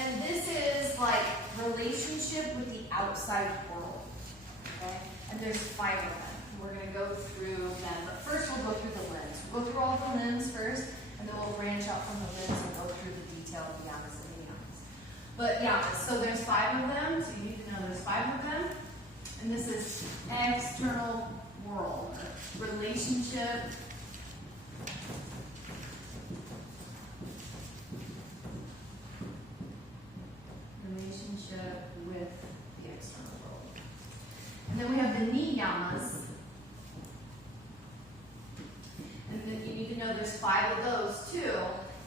And this is like relationship with the outside world. Okay? And there's 5 of them. We're going to go through them. But first we'll go through the limbs. We'll go through all the limbs first, and then we'll branch out from the limbs and go through the detail of the Yamas and the Niyamas. But Yamas, so there's 5 of them, so you need to know there's 5 of them. And this is external world. Relationship. Relationship with the external world. And then we have the Niyamas. And then you need to know there's 5 of those too.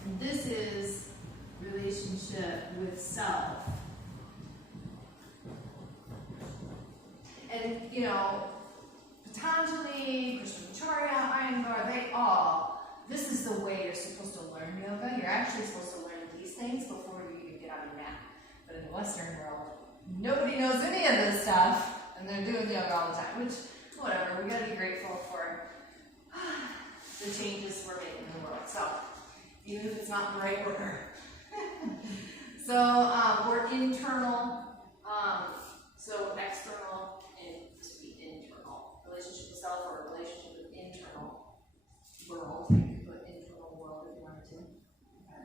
And this is relationship with self. And you know, Patanjali, Krishnamacharya, Iyengar, they all, this is the way you're supposed to learn yoga. You're actually supposed to learn these things before you even get on your mat. But in the Western world, nobody knows any of this stuff. And they're doing yoga all the time, which, whatever, we gotta be grateful for the changes we're making in the world. So, even if it's not in the right order. So, we're internal, so external and to be internal. Relationship with self or relationship with internal world. You can put internal world if you wanted to. Okay.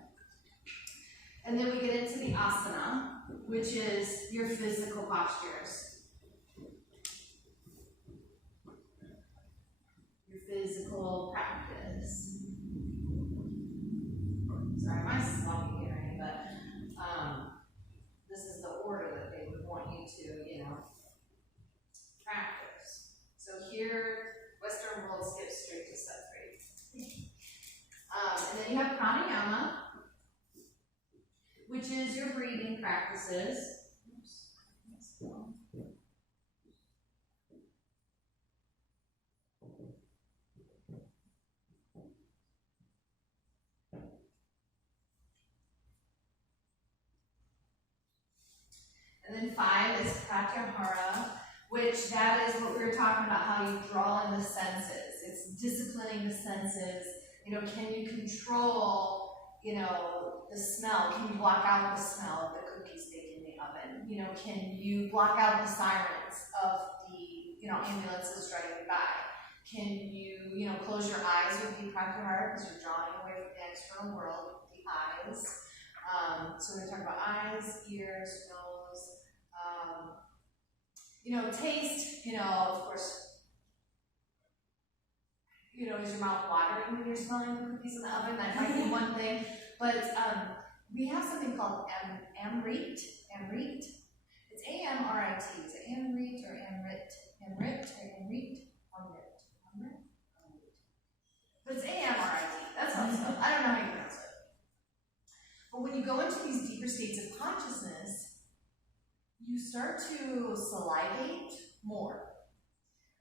And then we get into the asana, which is your physical postures. Your physical practice. Sorry, my sloppy hearing, but this is the order that they would want you to, you know, practice. So here, Western world skips straight to step 3. And then you have pranayama, which is your breathing practices. And then 5 is pratyahara, which that is what we were talking about, how you draw in the senses. It's disciplining the senses. You know, can you control, you know, the smell? Can you block out the smell of the cookies baking in the oven? You know, can you block out the sirens of the, you know, ambulances driving by? Can you, you know, close your eyes with the pratyahara because you're drawing away from the external world with the eyes. So we're going to talk about eyes, ears, nose. You know, taste, you know, of course, you know, is your mouth watering when you're smelling the cookies in the oven? That might be one thing. But we have something called amrit. Amrit. It's A-M-R-I-T. Is it amrit or amrit? Amrit or amrit? Amrit. Amrit? Amrit. But it's A-M-R-I-T. That's how it's spelled. I don't know how you pronounce it. But when you go into these deeper states of consciousness, you start to salivate more.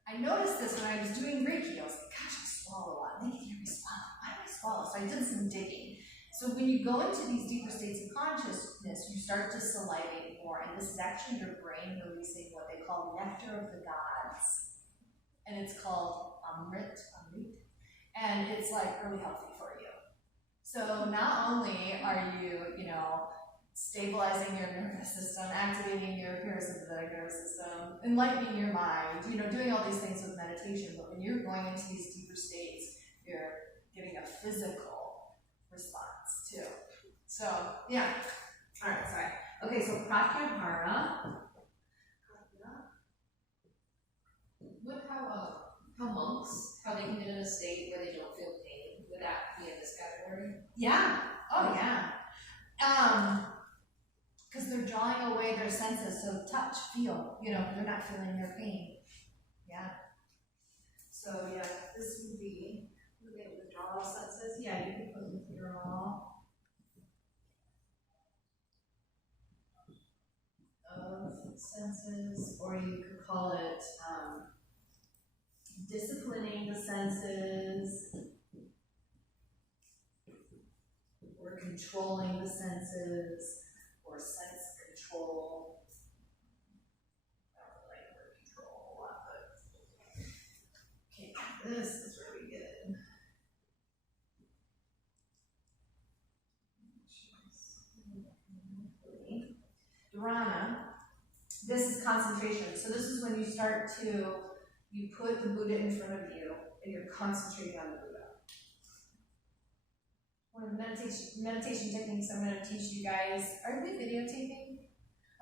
I noticed this when I was doing Reiki. I was like, gosh, I swallow a lot. And they can hear me swallow. Why do I swallow? So I did some digging. So when you go into these deeper states of consciousness, you start to salivate more. And this is actually your brain releasing what they call nectar of the gods. And it's called amrit. And it's like really healthy for you. So not only are you, you know, stabilizing your nervous system, activating your parasympathetic nervous system, enlightening your mind, you know, doing all these things with meditation, but when you're going into these deeper states, you're getting a physical response too. So, yeah. All right, sorry. Okay, so pratyahara. What, how monks, how they can get in a state where they don't feel pain, would that be in this category? Yeah. Oh, yeah. Because they're drawing away their senses, so touch, feel, you know, they're not feeling their pain. Yeah. So, yeah, this would be withdrawal senses. Yeah, you can put withdrawal of senses, or you could call it disciplining the senses, or controlling the senses, or sense control. I don't really like the word control a whole lot, but okay, this is where we get it. dharana. This is concentration. So this is when you start to, you put the Buddha in front of you and you're concentrating on the Buddha. One of the meditation techniques I'm going to teach you guys. Are we videotaping?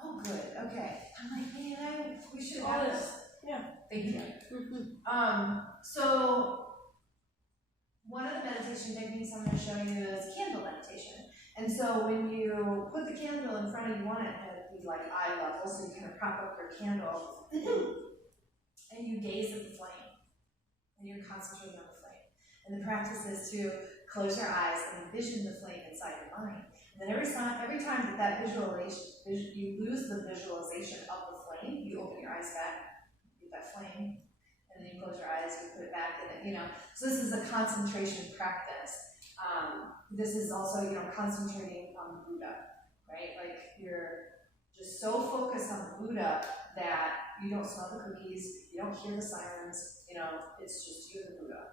Oh, good. Okay. I'm like, man, we should have this. Yeah. Thank you. So one of the meditation techniques I'm going to show you is candle meditation. And so when you put the candle in front of you, you want it to be like eye level, so you kind of prop up your candle and you gaze at the flame and you're concentrating on the flame. And the practice is to close your eyes and envision the flame inside your mind. And then every time that visualization, you lose the visualization of the flame, you open your eyes back, get that flame, and then you close your eyes, you put it back, and then, you know. So this is a concentration practice. This is also, concentrating on the Buddha, right? Like you're just so focused on the Buddha that you don't smell the cookies, you don't hear the sirens, it's just you and the Buddha,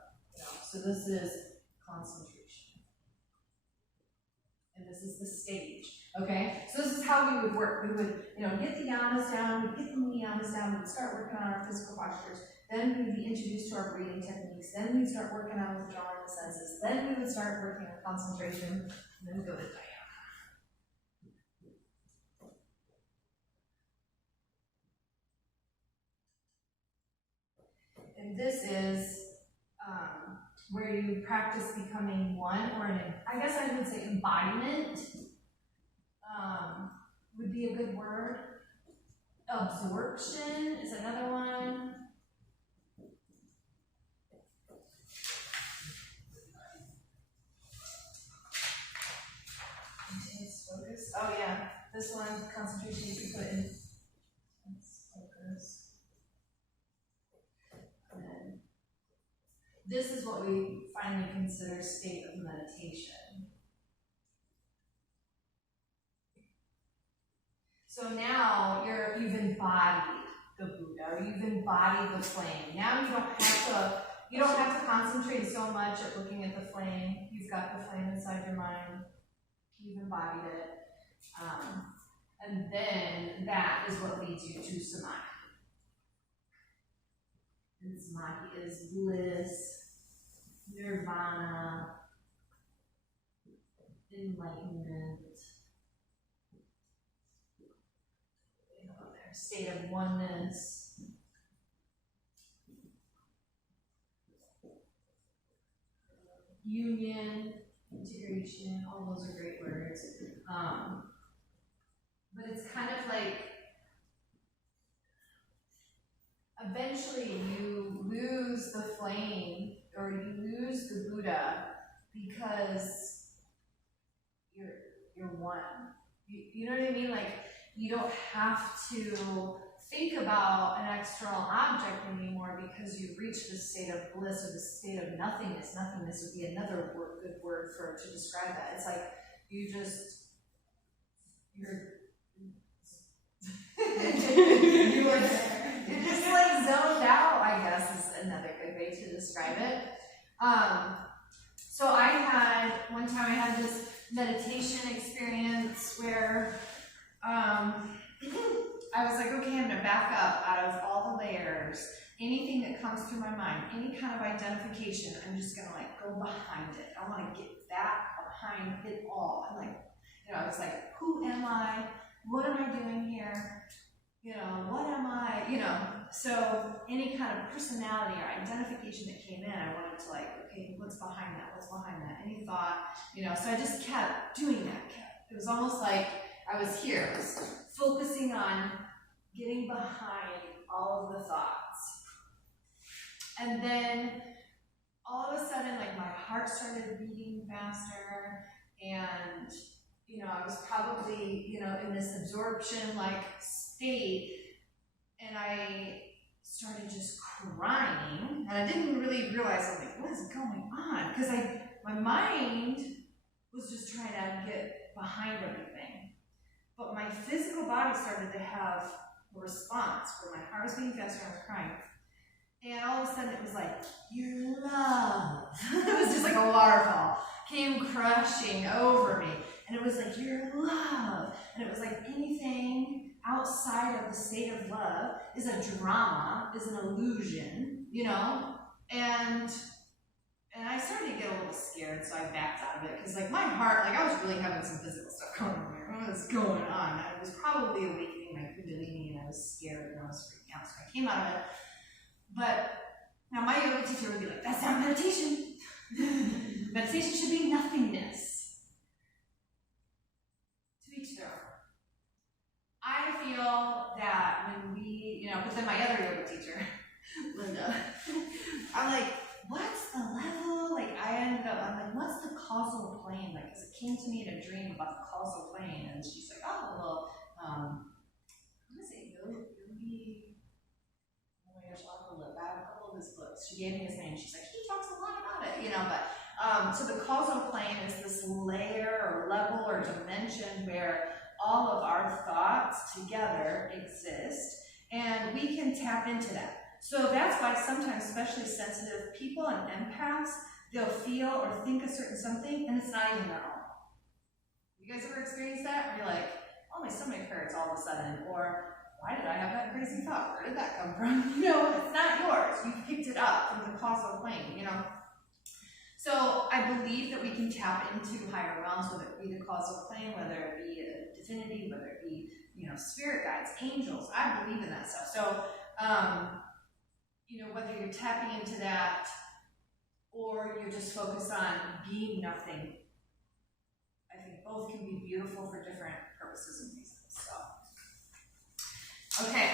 So this is concentration. And this is the stage, okay? So this is how we would work. We would, get the yamas down, we'd get the niyamas down, we'd start working on our physical postures. Then we'd be introduced to our breathing techniques. Then we'd start working on withdrawing the senses. Then we would start working on concentration. And then go to dhyana. And this is where you practice becoming one, or I guess I would say embodiment would be a good word. Absorption is another one. Focus. Oh yeah, this one, concentration, you can put in focus. And then this is what we finally consider state of meditation. So now you've embodied the Buddha, or you've embodied the flame. Now you don't have to concentrate so much at looking at the flame. You've got the flame inside your mind. You've embodied it. And then that is what leads you to samadhi. And samadhi is bliss, nirvana, enlightenment, state of oneness. Union, integration, all those are great words. But it's kind of like, eventually you lose the flame, or you lose the Buddha, because you're one. You know what I mean? Like, you don't have to think about an external object anymore because you've reached this state of bliss, or this state of nothingness. Nothingness would be another good word to describe that. It's like you're just like zoned out, I guess is another good way to describe it. So one time I had this meditation experience where I was like, okay, I'm going to back up out of all the layers. Anything that comes through my mind, any kind of identification, I'm just going to go behind it. I want to get that behind it all. And I was like, who am I? What am I doing here? What am I? So any kind of personality or identification that came in, I wanted to okay, what's behind that? What's behind that? Any thought? So I just kept doing that. It was almost like I was here, I was focusing on getting behind all of the thoughts. And then all of a sudden, my heart started beating faster, and I was probably, in this absorption state, and I started just crying, and I didn't really realize, I was like, what is going on? Because my mind was just trying to get behind everything. But my physical body started to have a response where my heart was beating faster and I was crying. And all of a sudden it was like, your love. It was just like a waterfall came crushing over me. And it was like, you're love. And it was like anything outside of the state of love is a drama, is an illusion, you know? And I started to get a little scared, so I backed out of it. Because like my heart, like I was really having some physical stuff going on there. What was going on? I was probably awakening my kundalini, and I was scared, and I was freaking out. So I came out of it. But now my yoga teacher would be like, that's not meditation. Meditation should be nothingness. To each their own. I feel that when we, you know, but then my other yoga teacher, Linda, I'm like, what's the level? Like I'm like, what's the causal plane? Like, because it came to me in a dream about the causal plane, and she's like, oh, well, what is it, Yogi? Oh my gosh, I'll have to look. I have a couple of his books. She gave me his name. She's like, he talks a lot about it, you know, but, so the causal plane is this layer or level or dimension where all of our thoughts together exist, and we can tap into that. So that's why sometimes, especially sensitive people and empaths, they'll feel or think a certain something, and it's not even their own. You guys ever experienced that? Where you're like, oh, my stomach hurts all of a sudden, or why did I have that crazy thought? Where did that come from? You know, it's not yours. You picked it up from the causal plane, you know. So I believe that we can tap into higher realms, whether it be the causal plane, whether it be a divinity, whether it be, you know, spirit guides, angels. I believe in that stuff. So, you know, whether you're tapping into that or you're just focused on being nothing, I think both can be beautiful for different purposes and reasons. So, okay,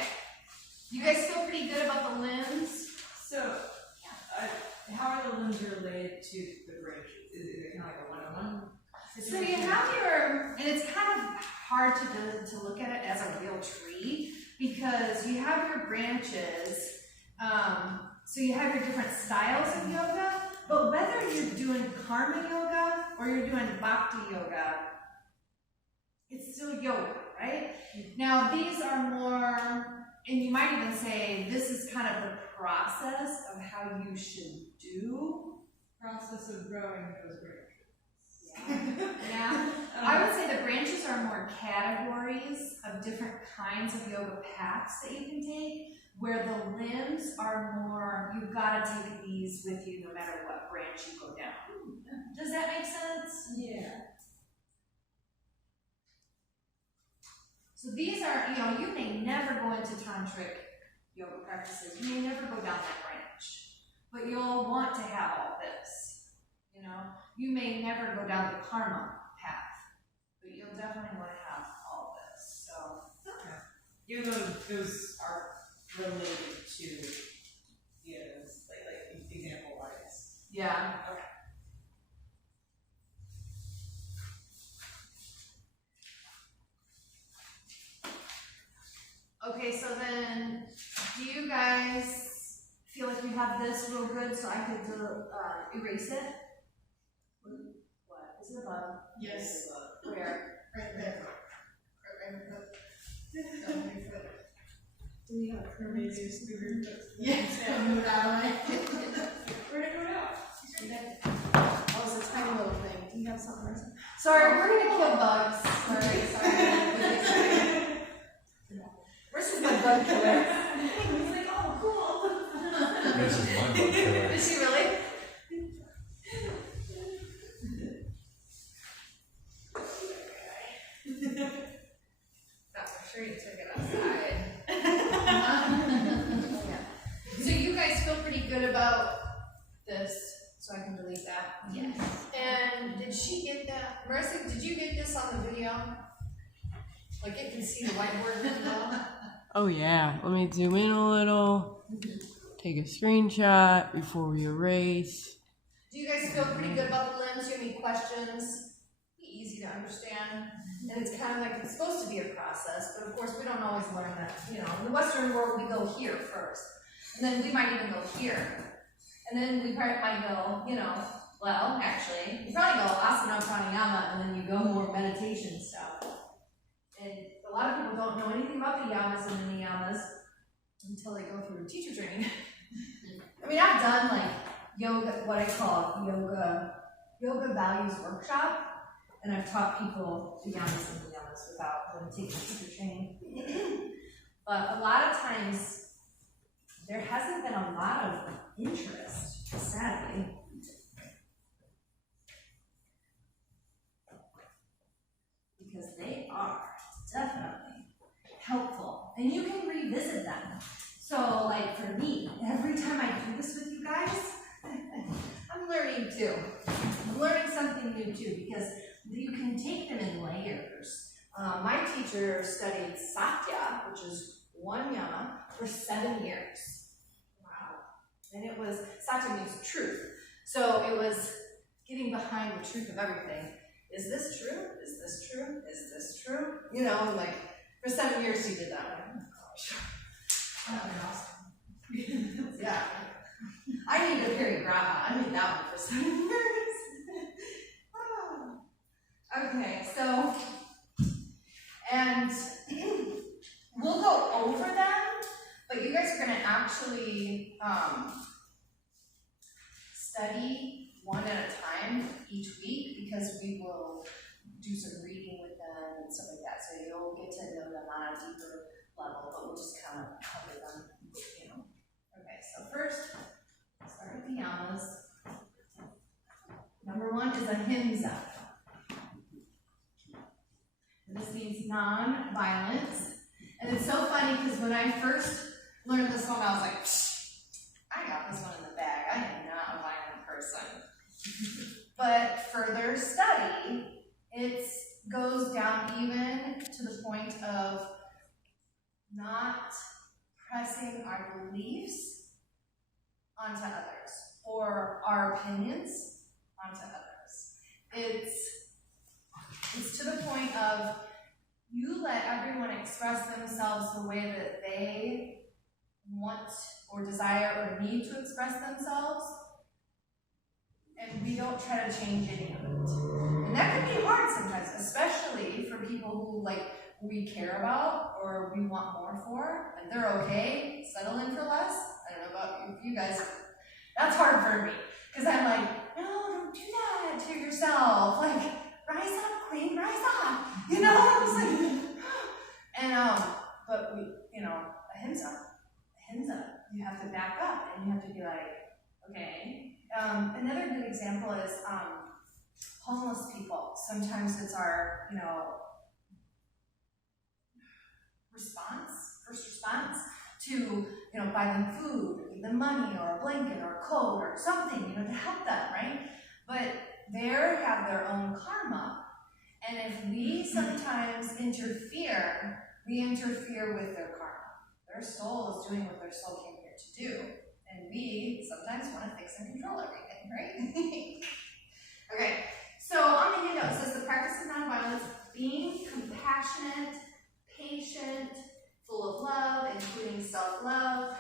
you guys feel pretty good about the limbs? So, how are the limbs related to the branches? Is it kind of like a one-on-one? So you have your, and it's kind of hard to look at it as a real tree because you have your branches. So you have your different styles of yoga, but whether you're doing karma yoga or you're doing bhakti yoga, it's still yoga, right? Now these are more, and you might even say this is kind of the process of how you should do. Process of growing those branches. Yeah. Yeah. I would say the branches are more categories of different kinds of yoga paths that you can take, where the limbs are more, you've got to take these with you no matter what branch you go down. Does that make sense? Yeah. So these are, you know, you may never go into tantric yoga practices. You may never go down that branch, but you'll want to have all this, you know. You may never go down the karma path, but you'll definitely want to have all this, so. Okay. Even though those are related to yogas, like example wise. Yeah. Okay. Okay, so then, do you guys feel like you have this real good so I could erase it? What? Is it above? Yes. Where? Right there. Right there. Do we have a Yes, move out of the way. Where'd it go out? Oh, it's a tiny little thing. Do you have something else? Sorry, we're gonna kill bugs. Sorry. Versus my bug killer. He's like, oh, cool. This is my bug killer. Is she really? No, for sure you took it outside. So you guys feel pretty good about this, so I can delete that? Yes. And did she get that? Marissa, did you get this on the video? Like it can see the whiteboard window? Oh yeah, let me zoom in a little, take a screenshot before we erase. Do you guys feel pretty good about the limbs? Do you have any questions? Be easy to understand. And it's kind of like, it's supposed to be a process, but of course we don't always learn that. You know, in the Western world we go here first. And then we might even go here. And then we probably might go, you know, well, actually, you probably go asana, pranayama, and then you go more meditation stuff. And a lot of people don't know anything about the yamas and the niyamas until they go through teacher training. I mean, I've done like yoga, what I call yoga values workshop, and I've taught people the Yamas and the Niyamas without them taking teacher training. But a lot of times, there hasn't been a lot of interest, sadly. Because they are definitely helpful, and you can revisit them. So, like for me, every time I do this with you guys, I'm learning too. I'm learning something new too, because you can take them in layers. My teacher studied Satya, which is one yama, for 7 years. Wow. And it was, Satya means truth. So it was getting behind the truth of everything. Is this true? Is this true? Is this true? You know, like, for 7 years he did that. Like, oh gosh. Yeah. I need a parigraha. I need that one for 7 years. Okay, so, and we'll go over them, but you guys are going to actually study one at a time each week, because we will do some reading with them and stuff like that. So you'll get to know them on a deeper level, but we'll just kind of cover them, you know. Okay, so first, start with the Yamas. Number 1 is ahimsa. And this means non-violence. And it's so funny because when I first learned this one, I was like, psh, I got this one in the bag. I am not a violent person. But further study, it goes down even to the point of not pressing our beliefs onto others or our opinions onto others. It's to the point of you let everyone express themselves the way that they want or desire or need to express themselves, and we don't try to change any of it. And that can be hard sometimes, especially for people who we care about or we want more for, and they're okay settling for less. I don't know about you guys. That's hard for me, because I'm like, no, don't do that to yourself. Like, rise up, queen, rise up. You know, I was like, and but we, you know, ahimsa, you have to back up and you have to be like, okay. Another good example is homeless people. Sometimes it's our, first response to, buy them food, or give them money, or a blanket, or a coat, or something, to help them, right? But they have their own karma, and if we sometimes interfere, we interfere with their karma. Their soul is doing what their soul came here to do, and we sometimes want to fix and control everything, right? Okay, so on the handout it says the practice of nonviolence, being compassionate, patient, full of love, including self-love,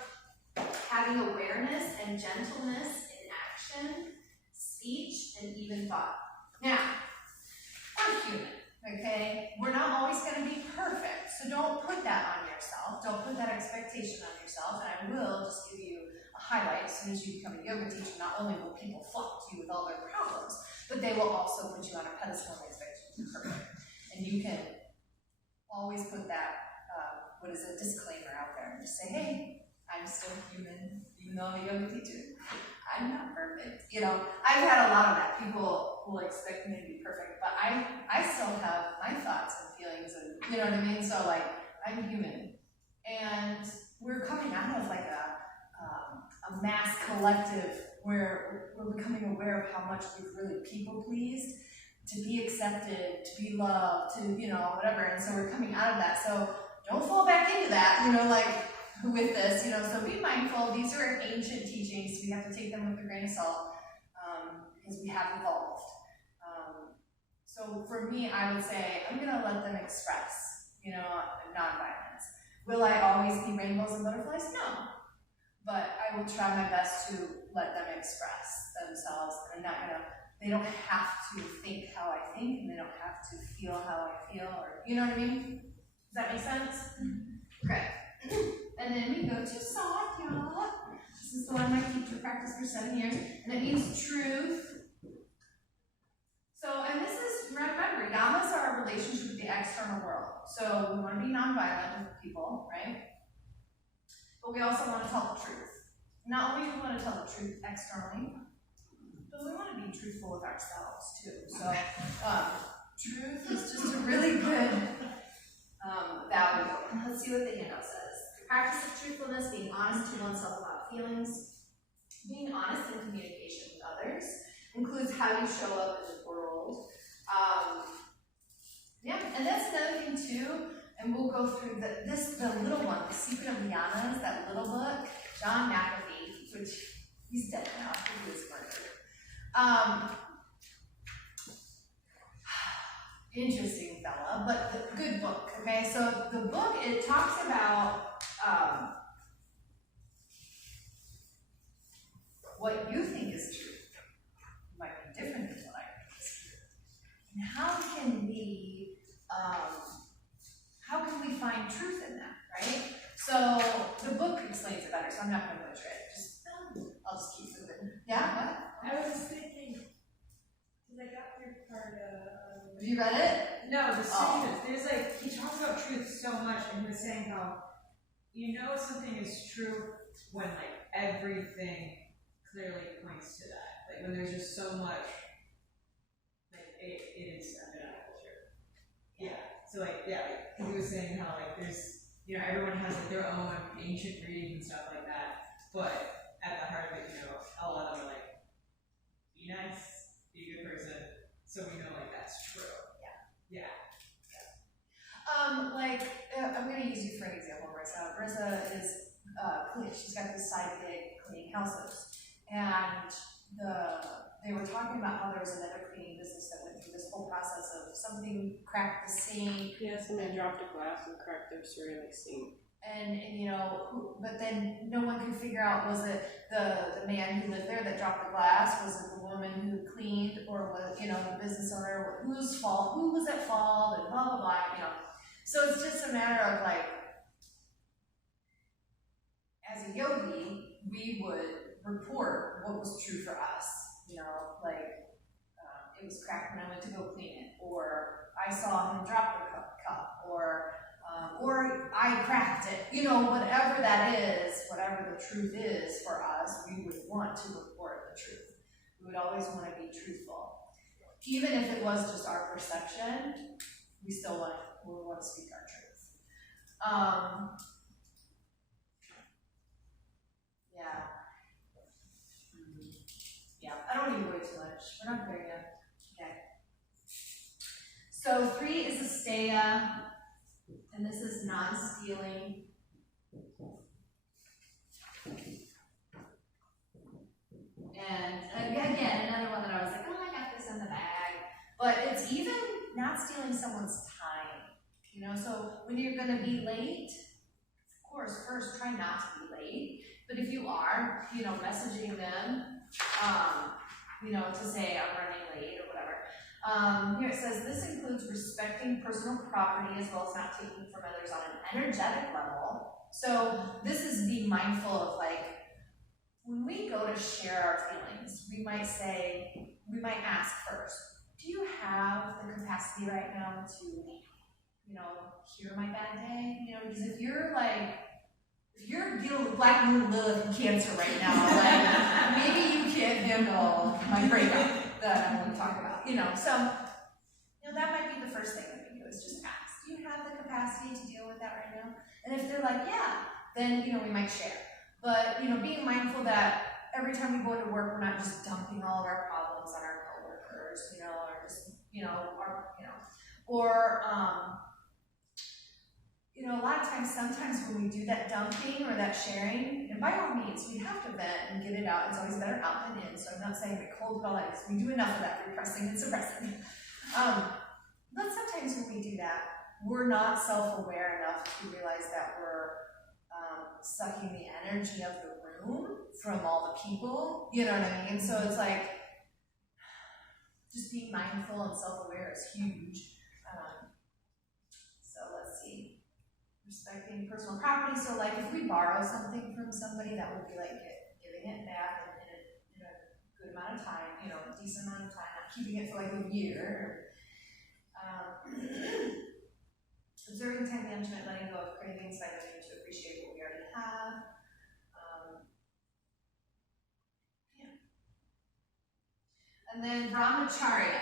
having awareness and gentleness in action, speech, and even thought. Now, we're human, okay? We're not always going to be perfect, so don't put that on yourself. Don't put that expectation on yourself, and I will just give you a highlight. As soon as you become a yoga teacher, not only will people flock to you with all their problems, but they will also put you on a pedestal and expect you to be perfect. And you can always put that, disclaimer out there and just say, hey, I'm still human, even though I'm a yoga teacher. I'm not perfect. I've had a lot of that. People will expect me to be perfect, but I still have my thoughts and feelings, and you know what I mean? So I'm human. And we're coming out of a mass collective where we're becoming aware of how much we've really people pleased, to be accepted, to be loved, to, whatever. And so we're coming out of that. So don't fall back into that, with this, so be mindful. These are ancient teachings. We have to take them with a grain of salt, because we have evolved. So for me, I would say, I'm going to let them express, nonviolence. Will I always be rainbows and butterflies? No. But I will try my best to let them express themselves. And they don't have to think how I think, and they don't have to feel how I feel, or, you know what I mean? Does that make sense? Okay. And then we go to Satya. This is the one my teacher practiced for 7 years, and it means truth. So, and this is, remember, remember, Yamas are our relationship with the external world. So we want to be nonviolent with people, right? But we also want to tell the truth. Not only do we want to tell the truth externally, but we want to be truthful with ourselves too. So truth is just a really good value. Let's see what the handout says. The practice of truthfulness, being honest to oneself about feelings, being honest in communication with others, includes how you show up in the world. Yeah, and that's another thing too, and we'll go through the little one, The Secret of Yamas, that little book, John McAfee, which he's dead now, he was murdered. Interesting fella, but the good book, okay? So the book, it talks about what you think is true might be different than what I think is true. And how can we find truth in that, right? So the book explains it better, so I'm not going to butcher it. I'll just keep moving. Yeah, what? I was thinking, because I got through part of. Have you read it? No, the statement. There's like, he talks about truth so much, and he was saying how you know something is true when like everything clearly points to that. Like when there's just so much, like it is undeniable truth. Yeah. So like, yeah, like he was saying how like there's, you know, everyone has like their own ancient readings and stuff like that, but at the heart of it, you know, a lot of them are like, be nice, be a good person, so we know like that's true. Yeah. I'm going to use you for an example, Marissa. Marissa is she's got this side gig cleaning houses, and they were talking about how there was another cleaning business that went through this whole process of something cracked the sink. Yeah, somebody dropped a glass and cracked their ceramic sink. And you know, but then no one could figure out, was it the man who lived there that dropped the glass, was it the woman who cleaned, or was, you know, the business owner, who was at fault, and blah blah blah, you know. So it's just a matter of like, as a yogi, we would report what was true for us, you know, like it was cracked when I went to go clean it, or I saw him drop the cup, or I cracked it, you know, whatever that is, whatever the truth is for us, we would want to report the truth. We would always want to be truthful. Even if it was just our perception, we still want to speak our truth. Yeah, I don't need to wait too much. We're not there yet. Okay. So 3 is asteya. And this is non-stealing. And again, another one that I was like, oh, I got this in the bag. But it's even not stealing someone's time. You know, so when you're going to be late, of course, first try not to be late. But if you are, you know, messaging them, you know, to say I'm running late or whatever. Here it says, this includes respecting personal property as well as not taking from others on an energetic level. So this is being mindful of like, when we go to share our feelings, we might ask first, do you have the capacity right now to, you know, hear my bad day? You know, because if you're dealing with Black Moon Lilith and Cancer right now, like, maybe you can't handle my breakup that I'm going to talk about, you know. So, you know, that might be the first thing that we do, is just ask, do you have the capacity to deal with that right now? And if they're like, yeah, then, you know, we might share. But, you know, being mindful that every time we go into work, we're not just dumping all of our problems on our coworkers, you know, or just, you know, you know, a lot of times, sometimes when we do that dumping or that sharing, and by all means, we have to vent and get it out. It's always better out than in. So I'm not saying that cold call it, because we do enough of that repressing and suppressing. But sometimes when we do that, we're not self-aware enough to realize that we're sucking the energy of the room from all the people. You know what I mean? So it's like, just being mindful and self-aware is huge. So let's see. Respecting personal property. So like if we borrow something from somebody, that would be like giving it back in a good amount of time, you know, a decent amount of time, not keeping it for like a year. Observing time management, letting go of cravings by learning to appreciate what we already have. Yeah. And then brahmacharya.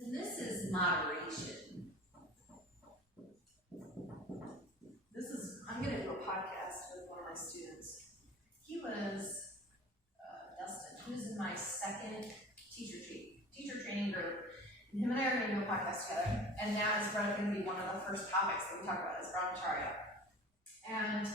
And this is moderation. I'm going to do a podcast with one of my students. He was, Dustin, he was in my second teacher training group. And him and I are going to do a podcast together. And that is going to be one of the first topics that we talk about is brahmacharya. And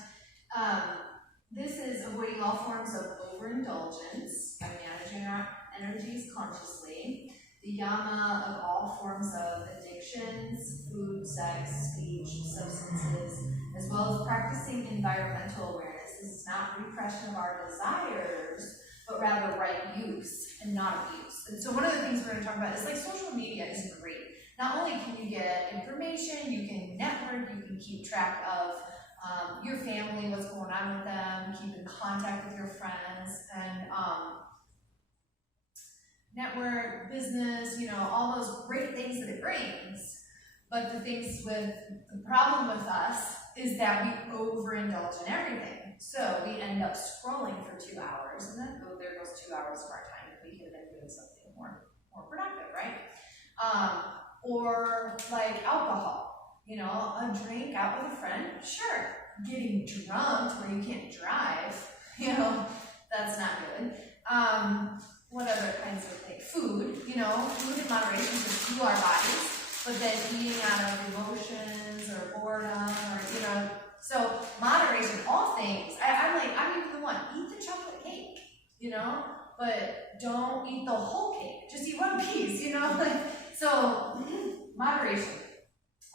this is avoiding all forms of overindulgence by managing our energies consciously. The yama of all forms of addictions, food, sex, speech, substances, as well as practicing environmental awareness. This is not repression of our desires, but rather right use and not abuse. And so one of the things we're going to talk about is like social media is great. Not only can you get information, you can network, you can keep track of your family, what's going on with them, keep in contact with your friends, and network, business, all those great things that it brings. But the problem with us is that we overindulge in everything. So we end up scrolling for 2 hours, and then there goes 2 hours of our time that we could have been doing something more productive, right? Or like alcohol, a drink out with a friend, sure. Getting drunk where you can't drive, that's not good. What other kinds of things? Food, food in moderation to fuel our bodies. But then eating out of emotions or boredom or, so moderation, all things. I'm even the one, eat the chocolate cake, but don't eat the whole cake. Just eat one piece, So, moderation,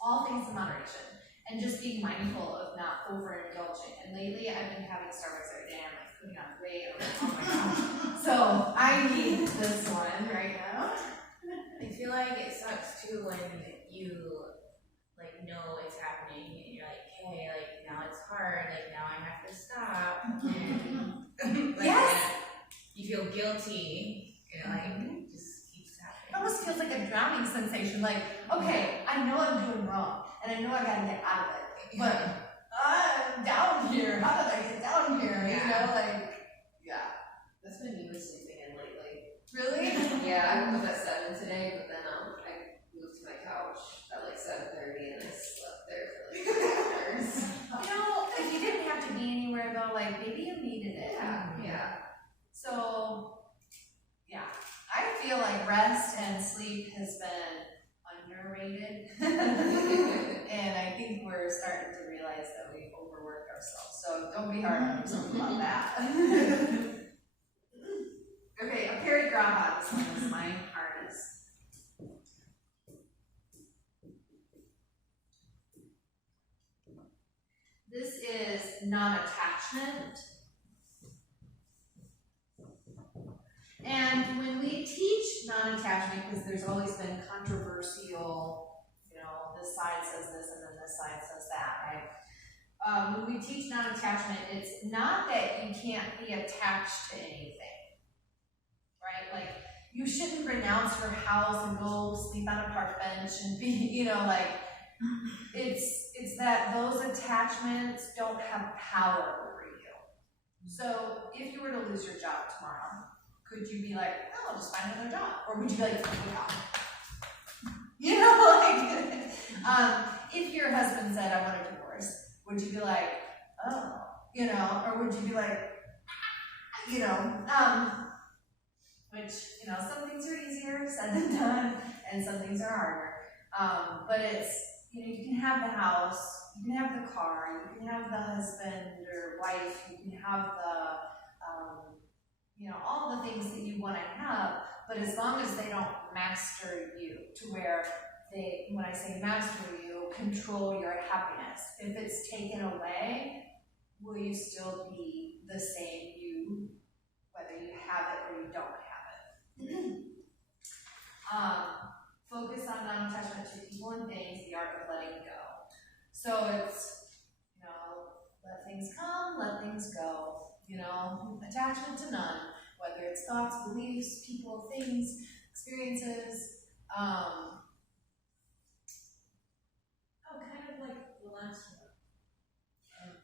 all things in moderation. And just being mindful of not overindulging. And lately I've been having Starbucks every day. I'm like putting on weight. I'm like, oh my gosh. So I need this one right now. I feel like it sucks too when you know it's happening and you're like, hey, now it's hard, now I have to stop. And yes. You feel guilty, it just keeps happening. It almost feels like a drowning sensation. Like, okay, I know I'm doing wrong, and I know I gotta get out of it, but I'm down here. How did I get down here? Yeah. That's when you were sleeping in lately. Really? Yeah, I woke up at 7 today, but then I moved to my couch at 7:30 and I slept there for 3 hours. If you didn't have to be anywhere though, maybe you needed it. Yeah. So, yeah, I feel like rest and sleep has been underrated. And I think we're starting to realize that we overwork ourselves. So don't be hard on yourself about that. Okay, a parigraha. This one is my hardest. This is non-attachment. And when we teach non-attachment, because there's always been controversial, this side says this and then this side says that, right? When we teach non-attachment, it's not that you can't be attached to anything, right? You shouldn't renounce your house and go sleep on a park bench and be, it's that those attachments don't have power over you. So if you were to lose your job tomorrow, could you be like, oh, I'll just find another job? Or would you be like, oh my God. If your husband said, I want a divorce, would you be like, oh, or would you be like, which, some things are easier said than done, and some things are harder. But it's, you can have the house, you can have the car, you can have the husband or wife, you can have the, all the things that you want to have, but as long as they don't master you to where they, when I say master you, control your happiness. If it's taken away, will you still be the same you, whether you have it or you don't have it? Focus on non-attachment to people and things, the art of letting go. So it's, let things come, let things go. Attachment to none, whether it's thoughts, beliefs, people, things, experiences. Kind of like the last one.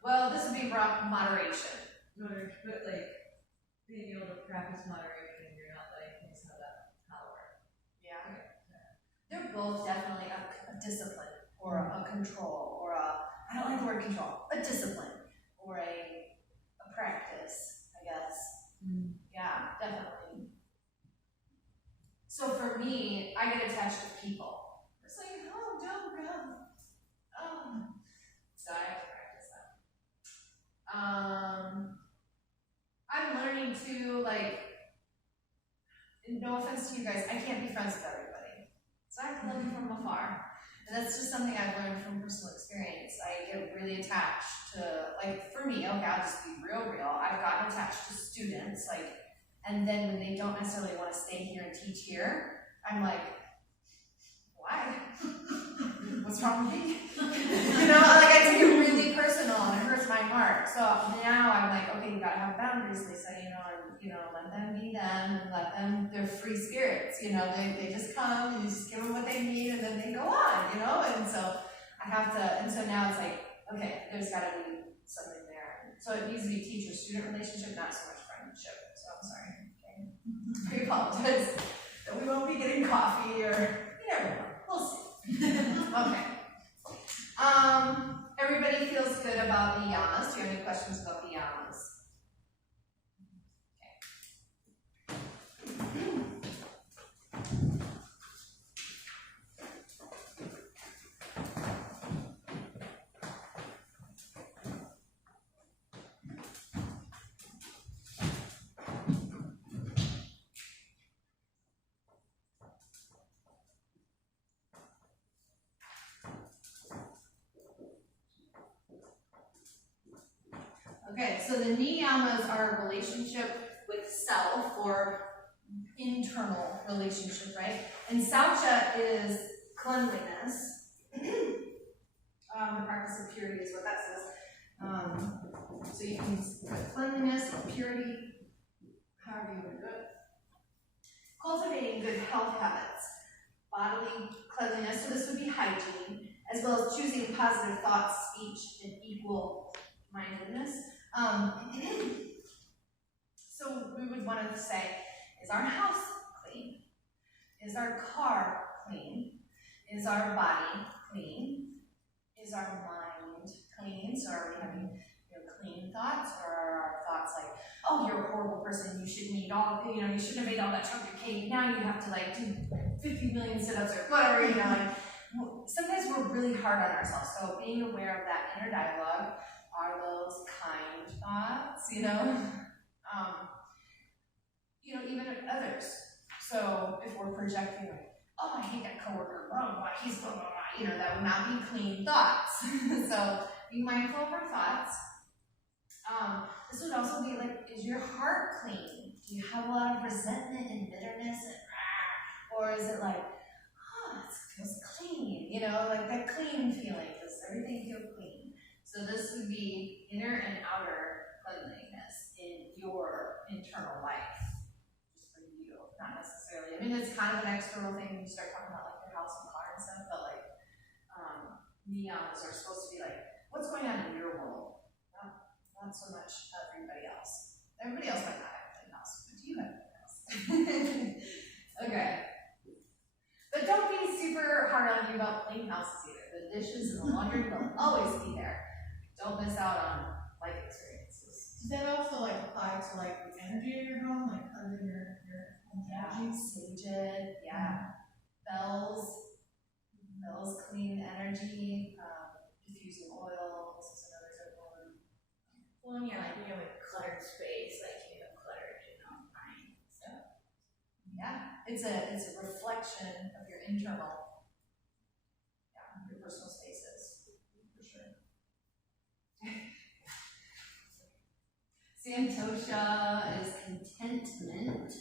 Well, this would be moderation. But like being able to practice moderation, you're not letting things have that power. Yeah. They're both definitely a discipline or a control or I don't like the word control, a discipline or a practice, I guess. Yeah, definitely. So for me, I get attached to people. It's like, oh, don't go. So I have to practice that. I'm learning to, no offense to you guys, I can't be friends with everybody. So I have to love you from afar. And that's just something I've learned from personal experience. I get really attached to, for me, okay, I'll just be real. I've gotten attached to students, and then when they don't necessarily want to stay here and teach here, I'm like, why? What's wrong with me? I take it really personal and it hurts my heart. So now I'm like, okay, you gotta have boundaries, Lisa, and let them be them and let them, they're free spirits, they just come and you just give them what they need and then they go on, and so I have to, and so now it's like, okay, there's gotta be something there. So it needs to be teacher-student relationship, not so much friendship. So I'm sorry, okay? I apologize that we won't be getting coffee or, we'll see. Okay. Everybody feels good about the Yamas. Do you have any questions about the Yamas? Okay, so the Niyamas are a relationship with self or internal relationship, right? And Saucha is cleanliness. The practice of purity is what that says. So you can put cleanliness or purity, however you want to do it. Cultivating good health habits, bodily cleanliness, so this would be hygiene, as well as choosing positive thoughts, speech, and equal mindedness. So we would want to say, is our house clean? Is our car clean? Is our body clean? Is our mind clean? So are we having clean thoughts, or are our thoughts like, oh, you're a horrible person, you shouldn't eat all, you shouldn't have made all that chocolate cake, now you have to do 50 million sit-ups or whatever, sometimes we're really hard on ourselves. So being aware of that inner dialogue, are those kind thoughts, even of others. So if we're projecting oh, I hate that coworker, blah, blah, he's blah, blah, blah, that would not be clean thoughts. So be mindful of our thoughts. This would also be is your heart clean? Do you have a lot of resentment and bitterness or is it it feels clean, that clean feeling, does everything feel clean? So this would be inner and outer cleanliness in your internal life, just for you, not necessarily. It's kind of an external thing when you start talking about your house and car and stuff, but Niyamas are supposed to be what's going on in your world, not so much everybody else. Everybody else might not have a clean house, but you have a clean house. Okay. But don't be super hard on you about clean houses either. The dishes and the laundry will always be there. Don't miss out on life experiences. Does that also apply to the energy of your home, cleansing your home energy? Sage it, yeah. Bells clean energy. Diffusing oils is another good one. Well, when you're you have a cluttered space, you have cluttered, mind. So yeah, it's a reflection of your internal, your personal spaces, for sure. Santosha is contentment.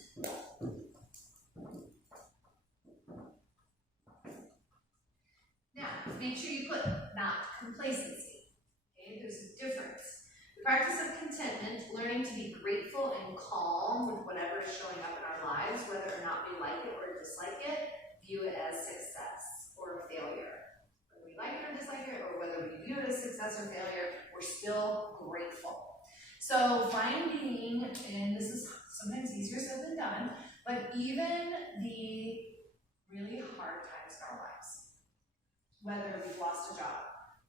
Now, make sure you put but not complacency. Okay, there's a difference. The practice of contentment, learning to be grateful and calm with whatever is showing up in our lives, whether or not we like it or dislike it, view it as success or failure. Whether we like it or dislike it, or whether we view it as success or failure, we're still grateful. So finding, and this is sometimes easier said than done, but even the really hard times in our lives, whether we've lost a job,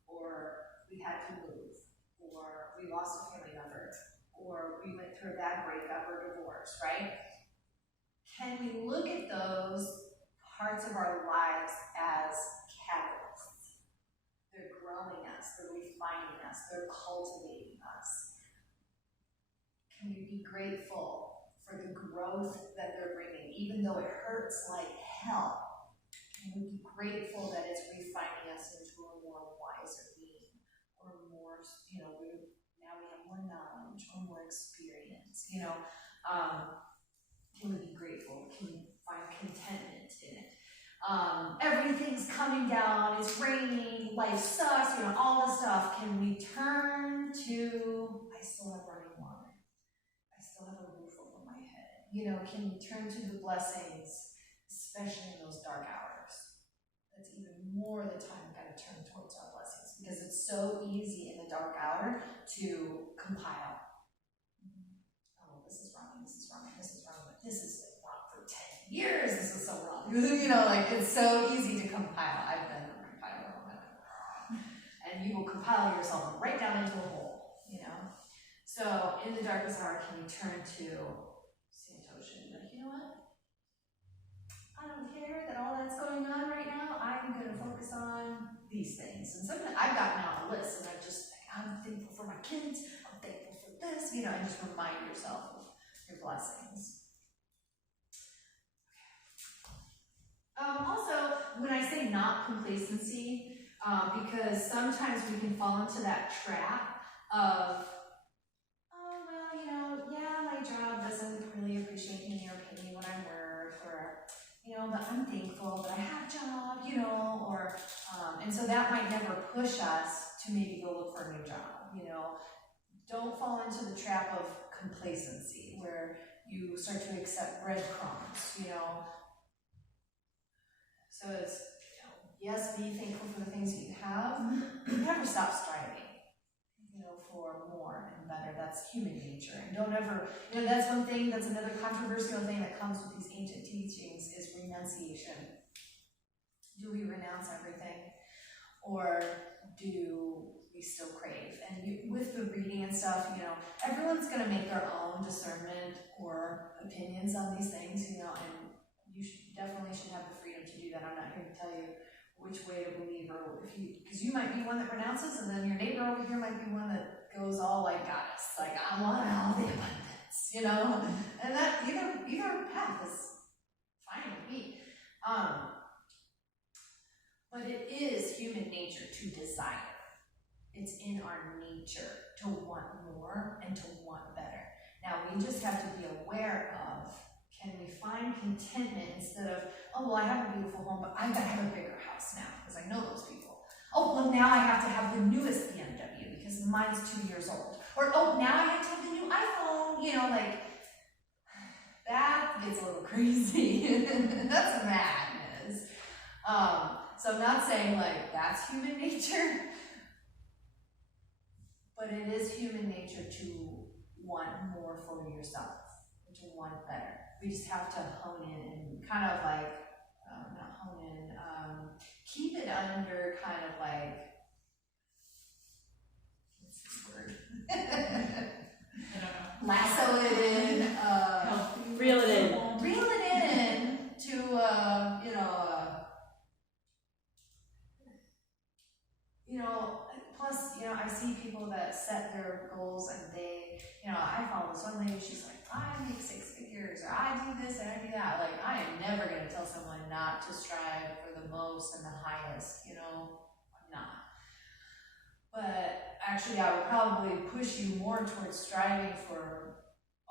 or we had to move, or we lost a family member, or we went through a bad breakup or divorce, right? Can we look at those parts of our lives as catalysts? They're growing us, they're refining us, they're cultivating us. Can we be grateful for the growth that they're bringing, even though it hurts like hell? Can we be grateful that it's refining us into a more wiser being, or more, now we have more knowledge or more experience, can we be grateful? Can we find contentment in it? Everything's coming down, it's raining, life sucks, all this stuff. Can we turn to, I still have running water, I still have a roof over my head, can we turn to the blessings, especially in those dark hours? That's even more the time we've got to turn towards our blessings, because it's so easy in the dark hour to compile. Oh, this is wrong, this is wrong, this is wrong, but this is wrong for 10 years, this is so wrong. It's so easy to compile. I've been a compiler all my life. And you will compile yourself right down into a hole, So in the darkest hour, can you turn to Santosha and be like, you know what? I don't care that all that's going on right now. I'm going to focus on these things. And sometimes I've gotten out a list, and I'm thankful for my kids. I'm thankful for this, and just remind yourself of your blessings. Also, when I say not complacency, because sometimes we can fall into that trap of, my job doesn't really appreciate me or pay me what I'm worth, or but I'm thankful that I have a job, and so that might never push us to maybe go look for a new job, Don't fall into the trap of complacency, where you start to accept breadcrumbs, So it's, yes, be thankful for the things that you have, but never stop striving, for more and better. That's human nature. And don't ever, that's one thing, that's another controversial thing that comes with these ancient teachings is renunciation. Do we renounce everything? Or do we still crave? And with the reading and stuff, everyone's going to make their own discernment or opinions on these things, and you definitely should have the freedom to do that. I'm not here to tell you which way to believe, or because you might be one that renounces, and then your neighbor over here might be one that goes all like goddess, like I want all the abundance, and that either path is fine with me. But it is human nature to desire. It's in our nature to want more and to want better. Now we just have to be aware of, can we find contentment instead of, oh, well, I have a beautiful home, but I've got to have a bigger house now because I know those people. Oh, well, now I have to have the newest BMW because mine's 2 years old. Or, oh, now I have to have the new iPhone, that gets a little crazy. That's madness. So I'm not saying, that's human nature, but it is human nature to want more for yourself, to want better. We just have to hone in and kind of not hone in, keep it under kind of what's this word? Lasso it in, Reel it in. Reel it in to, plus, I see people that set their goals and they, I follow this one lady, she's like, I make 6 figures, or I do this and I do that. I am never going to tell someone not to strive for the most and the highest, I'm not. But actually, I would probably push you more towards striving for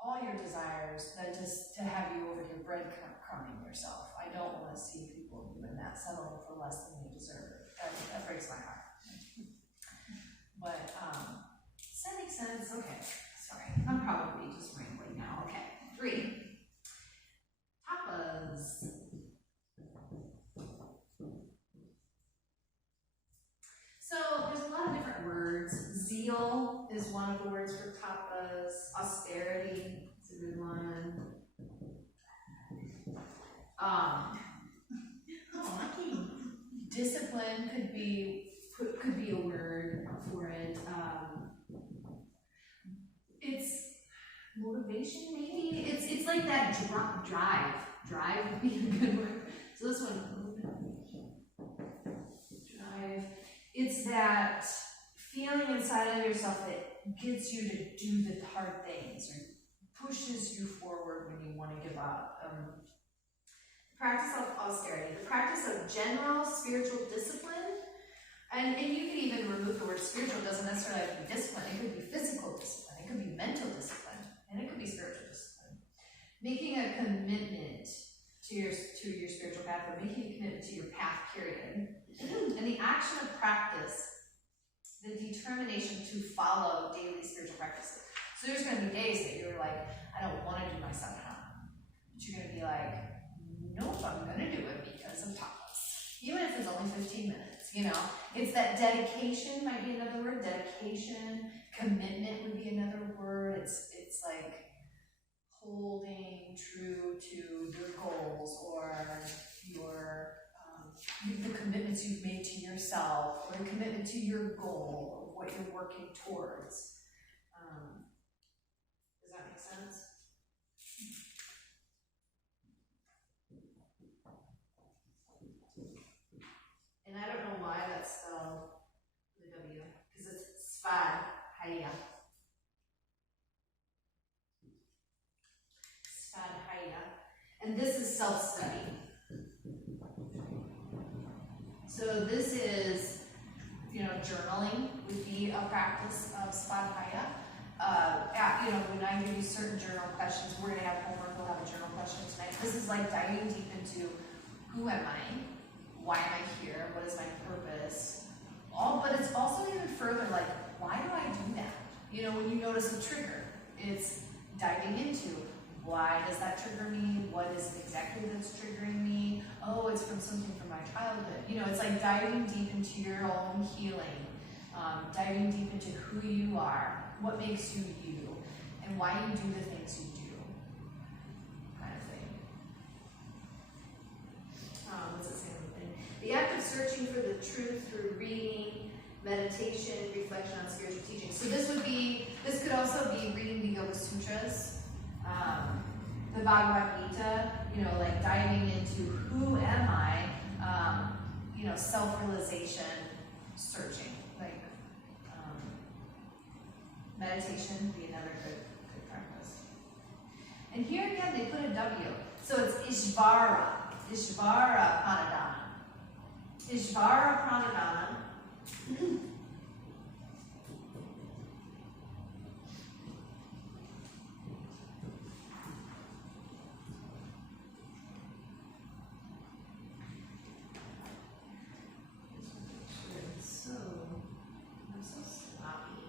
all your desires than just to have you over here breadcrumbing yourself. I don't want to see people doing that, settling for less than they deserve. That breaks my heart. sense? Okay, sorry. I'm probably just rambling now. Okay, 3. Tapas. So there's a lot of different words. Zeal is one of the words for tapas. Austerity is a good one. Discipline could be a word for it. It's motivation, maybe. It's like that drive. Drive would be a good word. So this one, drive. It's that feeling inside of yourself that gets you to do the hard things or pushes you forward when you want to give up. Practice of austerity, the practice of general spiritual discipline, and you can even remove the word spiritual. It doesn't necessarily have to be discipline. It could be physical discipline, it could be mental discipline, and it could be spiritual discipline. Making a commitment to your spiritual path, or making a commitment to your path, period. And the action of practice, the determination to follow daily spiritual practices. So there's going to be days that you're like, I don't want to do my sadhana, but you're going to be like, nope, I'm going to do it because of tapas. Even if it's only 15 minutes, you know. It's that dedication might be another word. Dedication, commitment would be another word. It's like holding true to your goals or your the commitments you've made to yourself or the commitment to your goal of what you're working towards. Does that make sense? And I don't know why that's spelled with a W, because it's Svadhyaya. Svadhyaya. And this is self-study. So this is, journaling would be a practice of Svadhyaya. When I give you certain journal questions, we're going to have homework, we'll have a journal question tonight. This is like diving deep into who am I? Why am I here? What is my purpose? But it's also even further like, why do I do that? When you notice a trigger, it's diving into why does that trigger me? What is it exactly that's triggering me? Oh, it's from something from my childhood. It's like diving deep into your own healing, diving deep into who you are, what makes you you, and why you do the things you do, kind of thing. What's it saying? The act of searching for the truth through reading, meditation, reflection on spiritual teaching. So this could also be reading the Yoga Sutras, the Bhagavad Gita, like diving into who am I, self-realization, searching, like meditation would be another good practice. And here again, they put a W. So it's Ishvara Pranadhana. Ishvara Pranadhana. I'm so sloppy.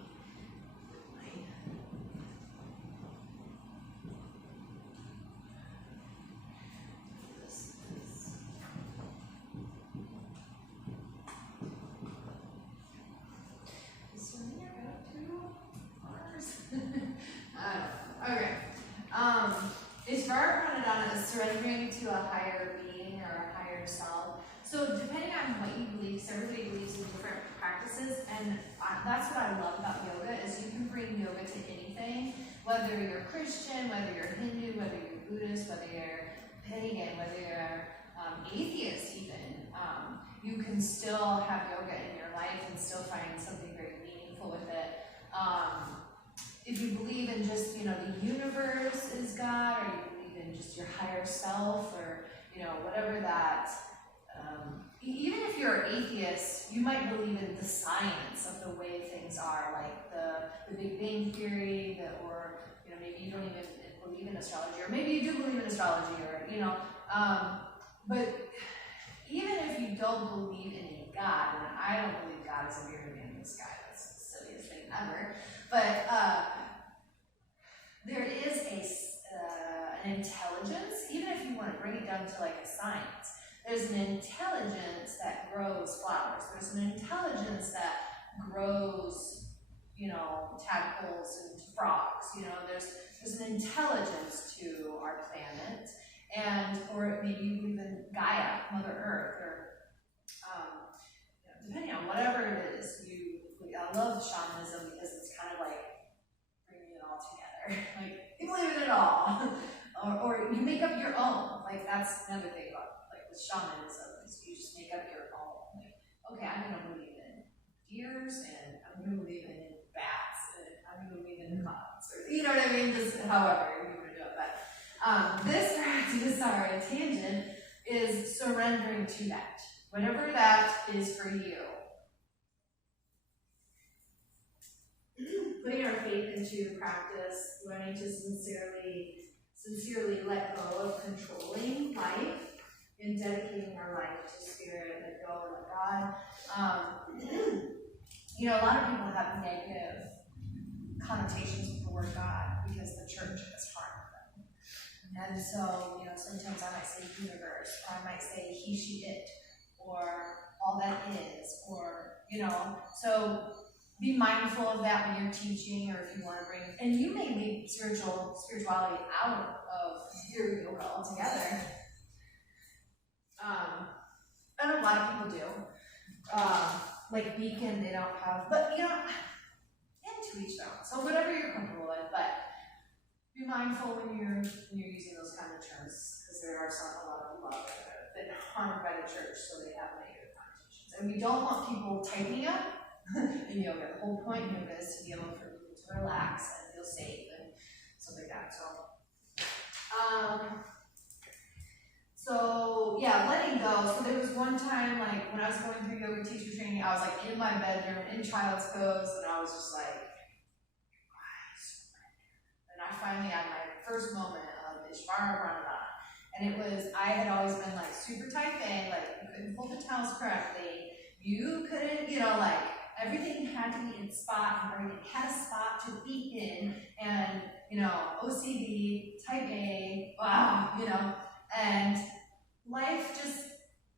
Ishvara Pranadhana is surrendering to a higher being or a higher self. So depending on what you believe, because everybody believes in different practices, and that's what I love about yoga, is you can bring yoga to anything, whether you're Christian, whether you're Hindu, whether you're Buddhist, whether you're pagan, whether you're atheist even. You can still have yoga in your life and still find something very meaningful with it. If you believe in just, the universe is God, or you believe in just your higher self, or, whatever that, even if you're an atheist, you might believe in the science of the way things are, like the Big Bang Theory, or, maybe you don't even believe in astrology, or maybe you do believe in astrology, or, but even if you don't believe in a God, and I don't believe God is a weird man in the sky, that's the silliest thing ever, But there is an intelligence, even if you want to bring it down to like a science, there's an intelligence that grows flowers. There's an intelligence that grows, you know, tadpoles and frogs. You know, there's an intelligence to our planet, and or maybe even Gaia, Mother Earth, or you know, depending on whatever it is. I love shamanism because it's kind of like bringing it all together. Like you believe in it all, or you make up your own. Like that's another thing about like with shamanism is you just make up your own. Like okay, I'm gonna believe in deers, and I'm gonna believe in bats, and I'm gonna believe in clouds, or you know what I mean? Just however you want to do it. But this practice, sorry, tangent, is surrendering to that, whatever that is for you. Putting our faith into practice, learning to sincerely let go of controlling life, and dedicating our life to spirit, let go and let God. You know, a lot of people have negative connotations with the word God because the church has harmed them. And so, you know, sometimes I might say universe, or I might say he, she, it, or all that is, or, you know, so be mindful of that when you're teaching, or if you want to bring, and you may leave spirituality out of your yoga altogether. And a lot of people do. Like Beacon, they don't have, but you know, and to each their own. So whatever you're comfortable with, but be mindful when you're using those kind of terms, because there are a lot of people out there that have been harmed by the church, so they have negative connotations. And we don't want people typing up in yoga. The whole point in yoga is to be able for people to relax and feel safe and stuff like that. So yeah, letting go. So there was one time, like when I was going through yoga teacher training, I was like in my bedroom in child's pose, and I was just like, I surrender. And I finally had my first moment of Ishvara Pranadana. And it was, I had always been like super type A, like you couldn't fold the towels correctly, you couldn't, you know, like everything had to be in spot, and everything had a spot to be in, and, you know, OCD, type A, wow, you know, and life just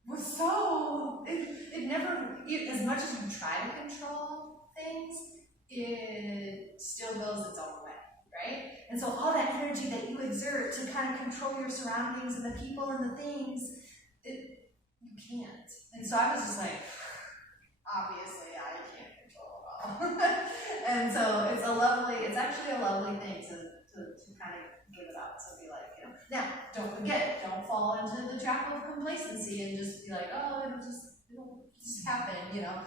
was so, it never, as much as you try to control things, it still goes its own way, right? And so all that energy that you exert to kind of control your surroundings and the people and the things, you can't. And so I was just like, obviously I can't control it all. And so it's actually a lovely thing to kind of give it up. So be like, you know, now don't forget, don't fall into the trap of complacency and just be like, oh, it'll just happen, you know.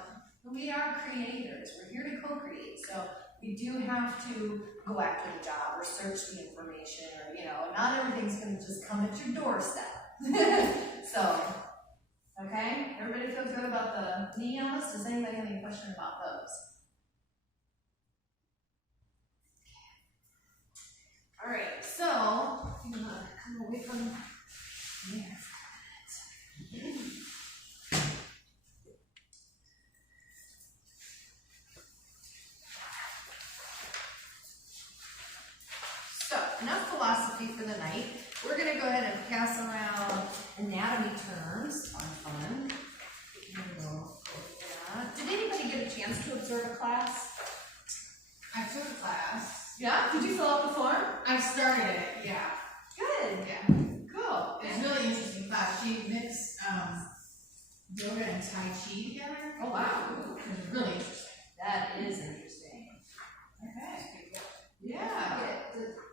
We are creators, we're here to co-create. So we do have to go after the job or search the information, or, you know, not everything's gonna just come at your doorstep. So, okay, everybody feels good about the Niyamas? Does anybody have any question about those? All right, so I'm gonna come away from there. So enough philosophy for the night. We're gonna go ahead and pass around anatomy terms. Fun. Did anybody get a chance to observe a class? I took a class. Yeah? Did you fill out the form? I started it, yeah. Good. Yeah. Cool. It's a really interesting class. She mixed yoga and Tai Chi together. Oh wow. It was really interesting. That is interesting. Okay. Yeah.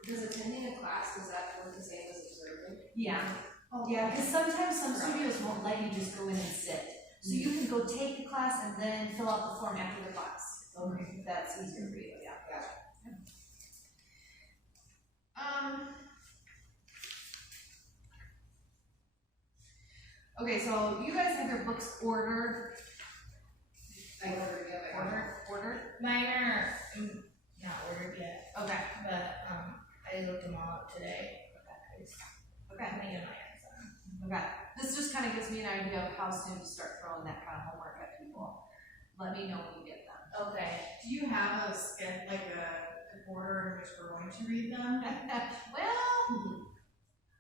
Does attending a class, does that work the same as observing? Yeah. Oh yeah, because sometimes some studios won't let you just go in and sit. So you can go take the class and then fill out the form after the class. Okay. If that's easier for you, yeah. Gotcha. Okay, so you guys have your books ordered. Ordered? Mine are not ordered yet, Okay. but I looked them all up today. Okay. I'm gonna get my hands on. Okay. This just kind of gives me an idea of how soon to start throwing that kind of homework at people. Let me know when you get them. Okay. Do you have a like an order in which we're going to read them? Well,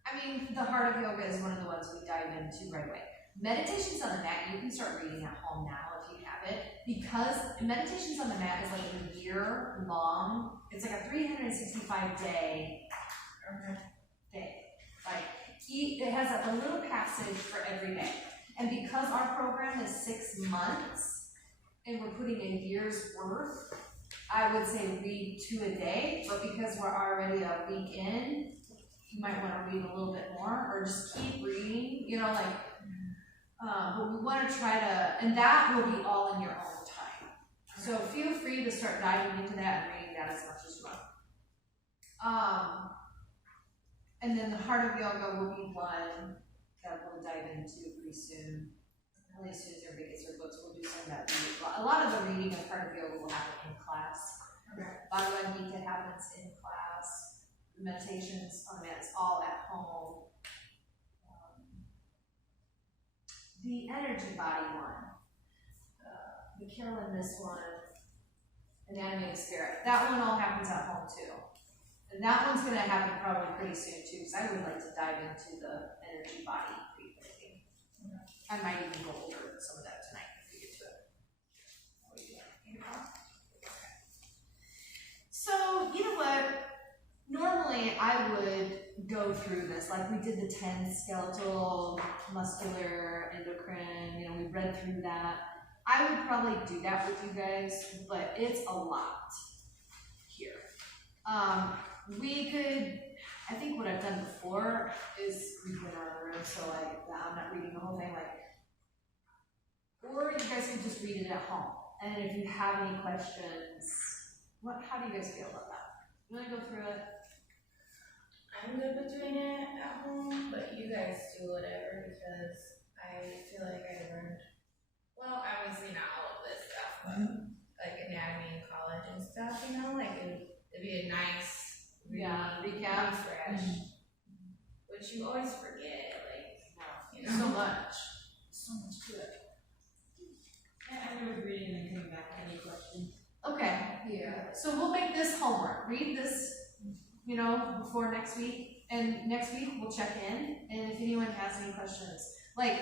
I mean, the heart of yoga is one of the ones we dive into right away. Meditations on the mat, you can start reading at home now if you have it, because Meditations on the Mat is like a year long. It's like a 365 day thing. Like, it has a little passage for every day. And because our program is 6 months, and we're putting a year's worth, I would say read 2 a day, but because we're already a week in, you might want to read a little bit more, or just keep reading, you know, like, but we want to try to, and that will be all in your own time. So feel free to start diving into that and reading that as much as you want. And then the heart of yoga will be one that we'll dive into pretty soon. Really, as soon as everybody gets their books, we'll do some of that reading. A lot of the reading of heart of yoga will happen in class. Bhagavad Gita happens in class. The meditations on the mat is all at home. The energy body one, the Carolyn Miss one, Anatomy of Spirit, that one all happens at home too. And that one's going to happen probably pretty soon too, because I would like to dive into the energy body pretty quickly. I might even go over some of that tonight if we get to it. What are you doing? 8 o'clock? So, you know what? Normally I would go through this, like we did the 10 skeletal, muscular, endocrine, you know, we read through that. I would probably do that with you guys, but it's a lot here. We could, I think what I've done before is we've been around the room, so I'm not reading the whole thing, or you guys could just read it at home. And if you have any questions, how do you guys feel about that? You want to go through it? I'm good with doing it at home, but you guys do whatever, because I feel like I learned, well, obviously not all of this stuff, but like anatomy in college and stuff, you know, like it'd be a nice recap, refresh, which you always forget, like, you know. So much to it. I'm good with reading and coming back to any questions. Okay, Yeah. so we'll make this homework. Read this, you know, before next week, and next week we'll check in, and if anyone has any questions, like,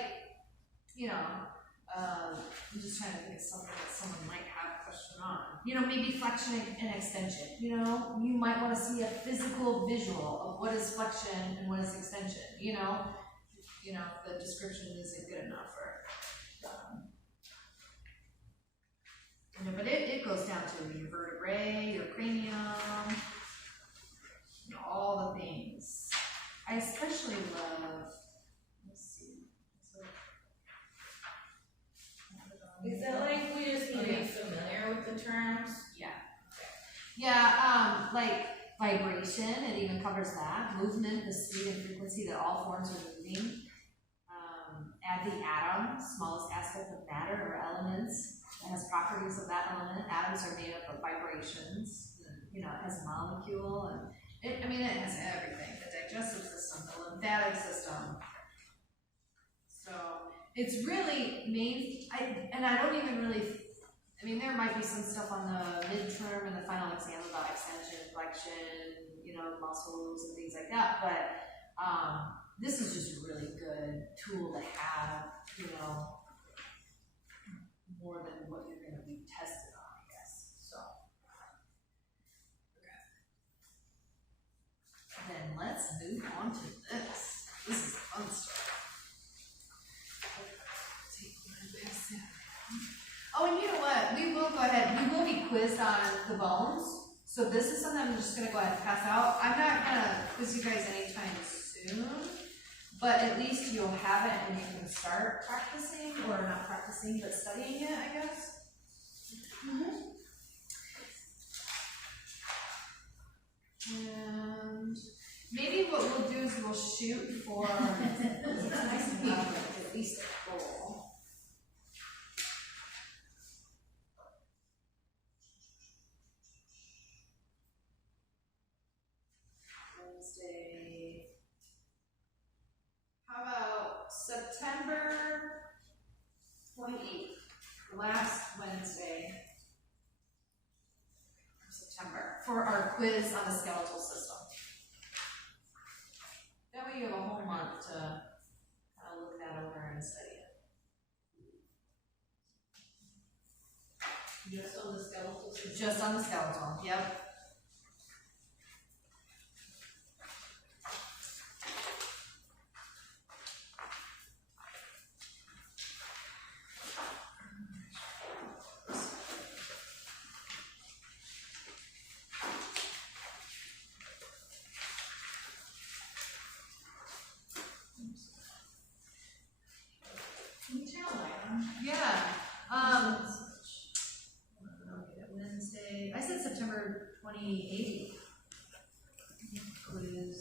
you know, I'm just trying to think of something that someone might have a question on. You know, maybe flexion and extension. You know, you might want to see a physical visual of what is flexion and what is extension. You know, the description isn't good enough, but it goes down to your vertebrae, your cranium, you know, all the things. I especially love, let's see. Is that like we just need to be familiar with the terms? Yeah, like vibration, it even covers that. Movement, the speed and frequency that all forms are moving. Add the atom, smallest aspect of matter or elements. It has properties of that element. Atoms are made up of vibrations. You know, it has a molecule, and it has everything. The digestive system, the lymphatic system. So it's really there might be some stuff on the midterm and the final exam about extension, flexion, you know, muscles and things like that, but this is just a really good tool to have, you know, more than what you're going to be tested on, I guess. So, then let's move on to this. This is fun stuff. Oh, and you know what? We will go ahead. We will be quizzed on the bones. So this is something I'm just going to go ahead and pass out. I'm not going to quiz you guys anytime soon, but at least you'll have it and you can start practicing, or not practicing, but studying it, I guess. And maybe what we'll do is we'll shoot for it's nice to have at least a goal. Wednesday. How about September 28th, last Wednesday? for our quiz on the skeletal system. That way you have a whole month to look that over and study it. Just on the skeletal system. Just on the skeletal, yep. Can you tell, Lana? Yeah. Wednesday. I said September 28th. Quiz.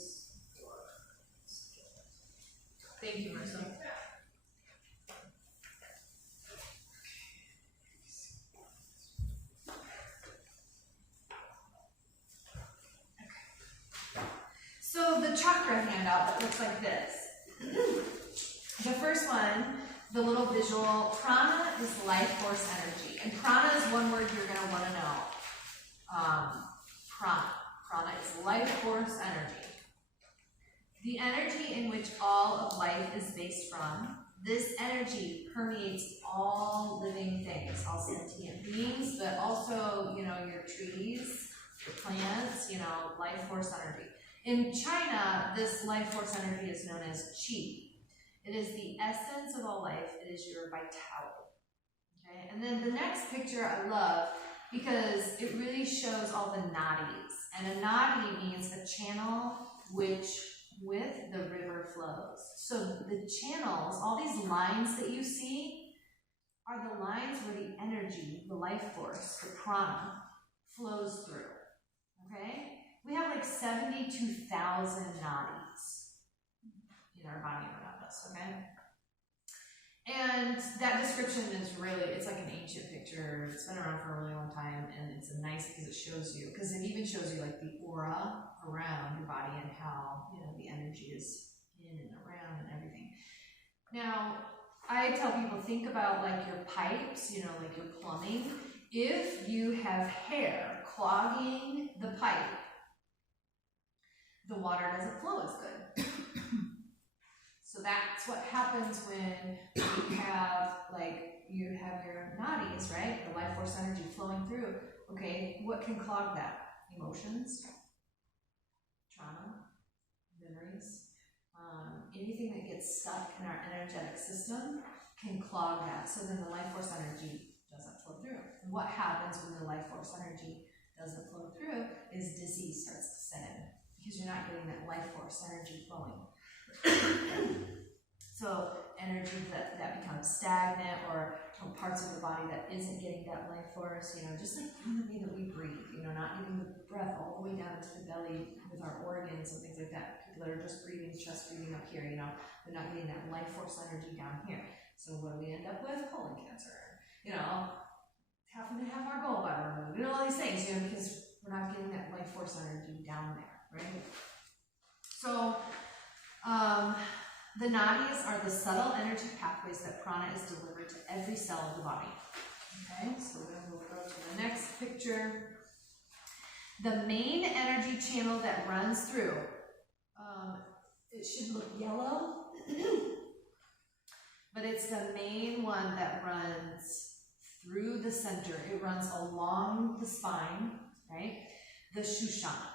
Thank you, Marissa. So the chakra handout that looks like this. The first one, the little visual, prana is life force energy. And prana is one word you're going to want to know. Prana. Prana is life force energy. The energy in which all of life is based from. This energy permeates all living things, all sentient beings, but also, you know, your trees, your plants, you know, life force energy. In China, this life force energy is known as qi. It is the essence of all life. It is your vitality. Okay, and then the next picture I love because it really shows all the nadis. And a nadi means a channel with the river flows. So the channels, all these lines that you see, are the lines where the energy, the life force, the prana, flows through. Okay? We have like 72,000 nadis in our body around us, okay? And that description is really, it's like an ancient picture. It's been around for a really long time, and it's nice because it shows you, because it even shows you like the aura around your body and how, you know, the energy is in and around and everything. Now, I tell people, think about like your pipes, you know, like your plumbing. If you have hair clogging the pipe, the water doesn't flow as good. So that's what happens when you have, like, you have your nadis, right? The life force energy flowing through. Okay, what can clog that? Emotions, trauma, memories, anything that gets stuck in our energetic system can clog that. So then the life force energy doesn't flow through. And what happens when the life force energy doesn't flow through is disease starts to set in because you're not getting that life force energy flowing. So energy that becomes stagnant, or parts of the body that isn't getting that life force, you know, just like the way that we breathe, you know, not getting the breath all the way down into the belly with our organs and things like that. People that are just breathing, chest breathing up here, you know, they're not getting that life force energy down here. So what do we end up with? Colon cancer, you know, having to have our gallbladder removed, you know, all these things, you know, because we're not getting that life force energy down there, right? So the nadis are the subtle energy pathways that prana is delivered to every cell of the body. Okay, so then we'll go to the next picture. The main energy channel that runs through, it should look yellow, but it's the main one that runs through the center. It runs along the spine, right? The Shashuna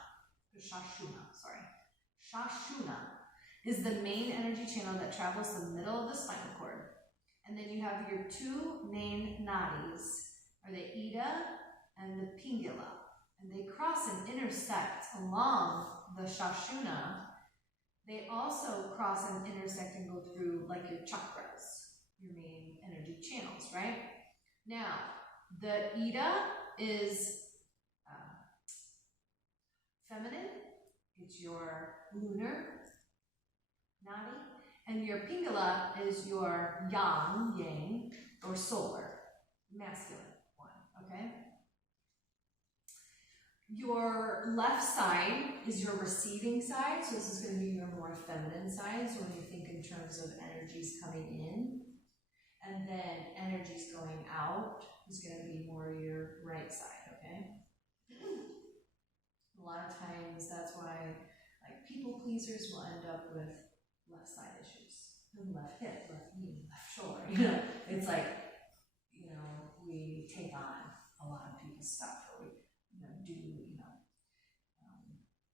is the main energy channel that travels the middle of the spinal cord. And then you have your two main nadis, are the Ida and the Pingala. And they cross and intersect along the Shashuna. They also cross and intersect and go through like your chakras, your main energy channels, right? Now, the Ida is feminine. It's your lunar nadi, and your Pingala is your yang, or solar, masculine one, okay? Your left side is your receiving side, so this is going to be your more feminine side, so when you think in terms of energies coming in, and then energies going out is going to be more your right side, okay? pleasers will end up with left side issues, left hip, left knee, left shoulder. You know, it's like, you know, we take on a lot of people's stuff, or we, you know, do, you know.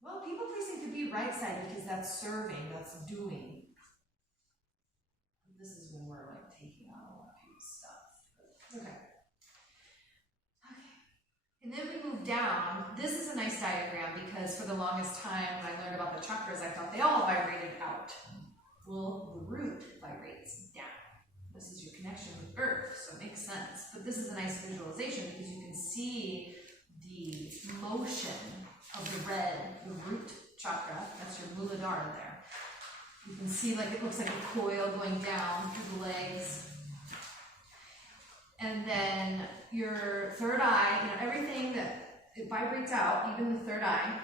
Well, people pleasing could be right side because that's serving, that's doing. This is when we're like taking on a lot of people's stuff. Okay. Okay. And then we move down. This is a nice diagram because for the longest time when I learned about the chakras, I thought they all vibrated out. Well, the root vibrates down. This is your connection with Earth, so it makes sense. But this is a nice visualization because you can see the motion of the red, the root chakra. That's your Muladhara there. You can see like it looks like a coil going down through the legs. And then your third eye, you know, everything that it vibrates out, even the third eye.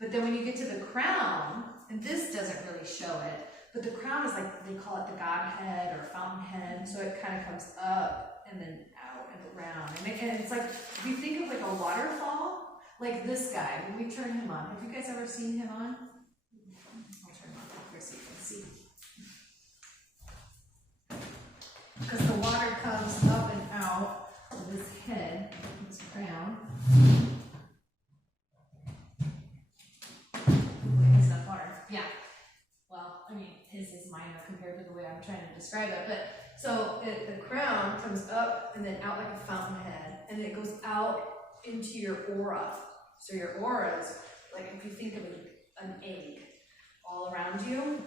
But then when you get to the crown, and this doesn't really show it, but the crown is like, they call it the Godhead or fountainhead. So it kind of comes up and then out and around. And it's like, if you think of like a waterfall, like this guy, when we turn him on, have you guys ever seen him on? So you can see. Because the water comes up and out of his head, his crown. Is that water? Yeah. Well, I mean, his is minor compared to the way I'm trying to describe it. But so the crown comes up and then out like a fountainhead, and it goes out into your aura. So your aura is like, if you think of an egg all around you.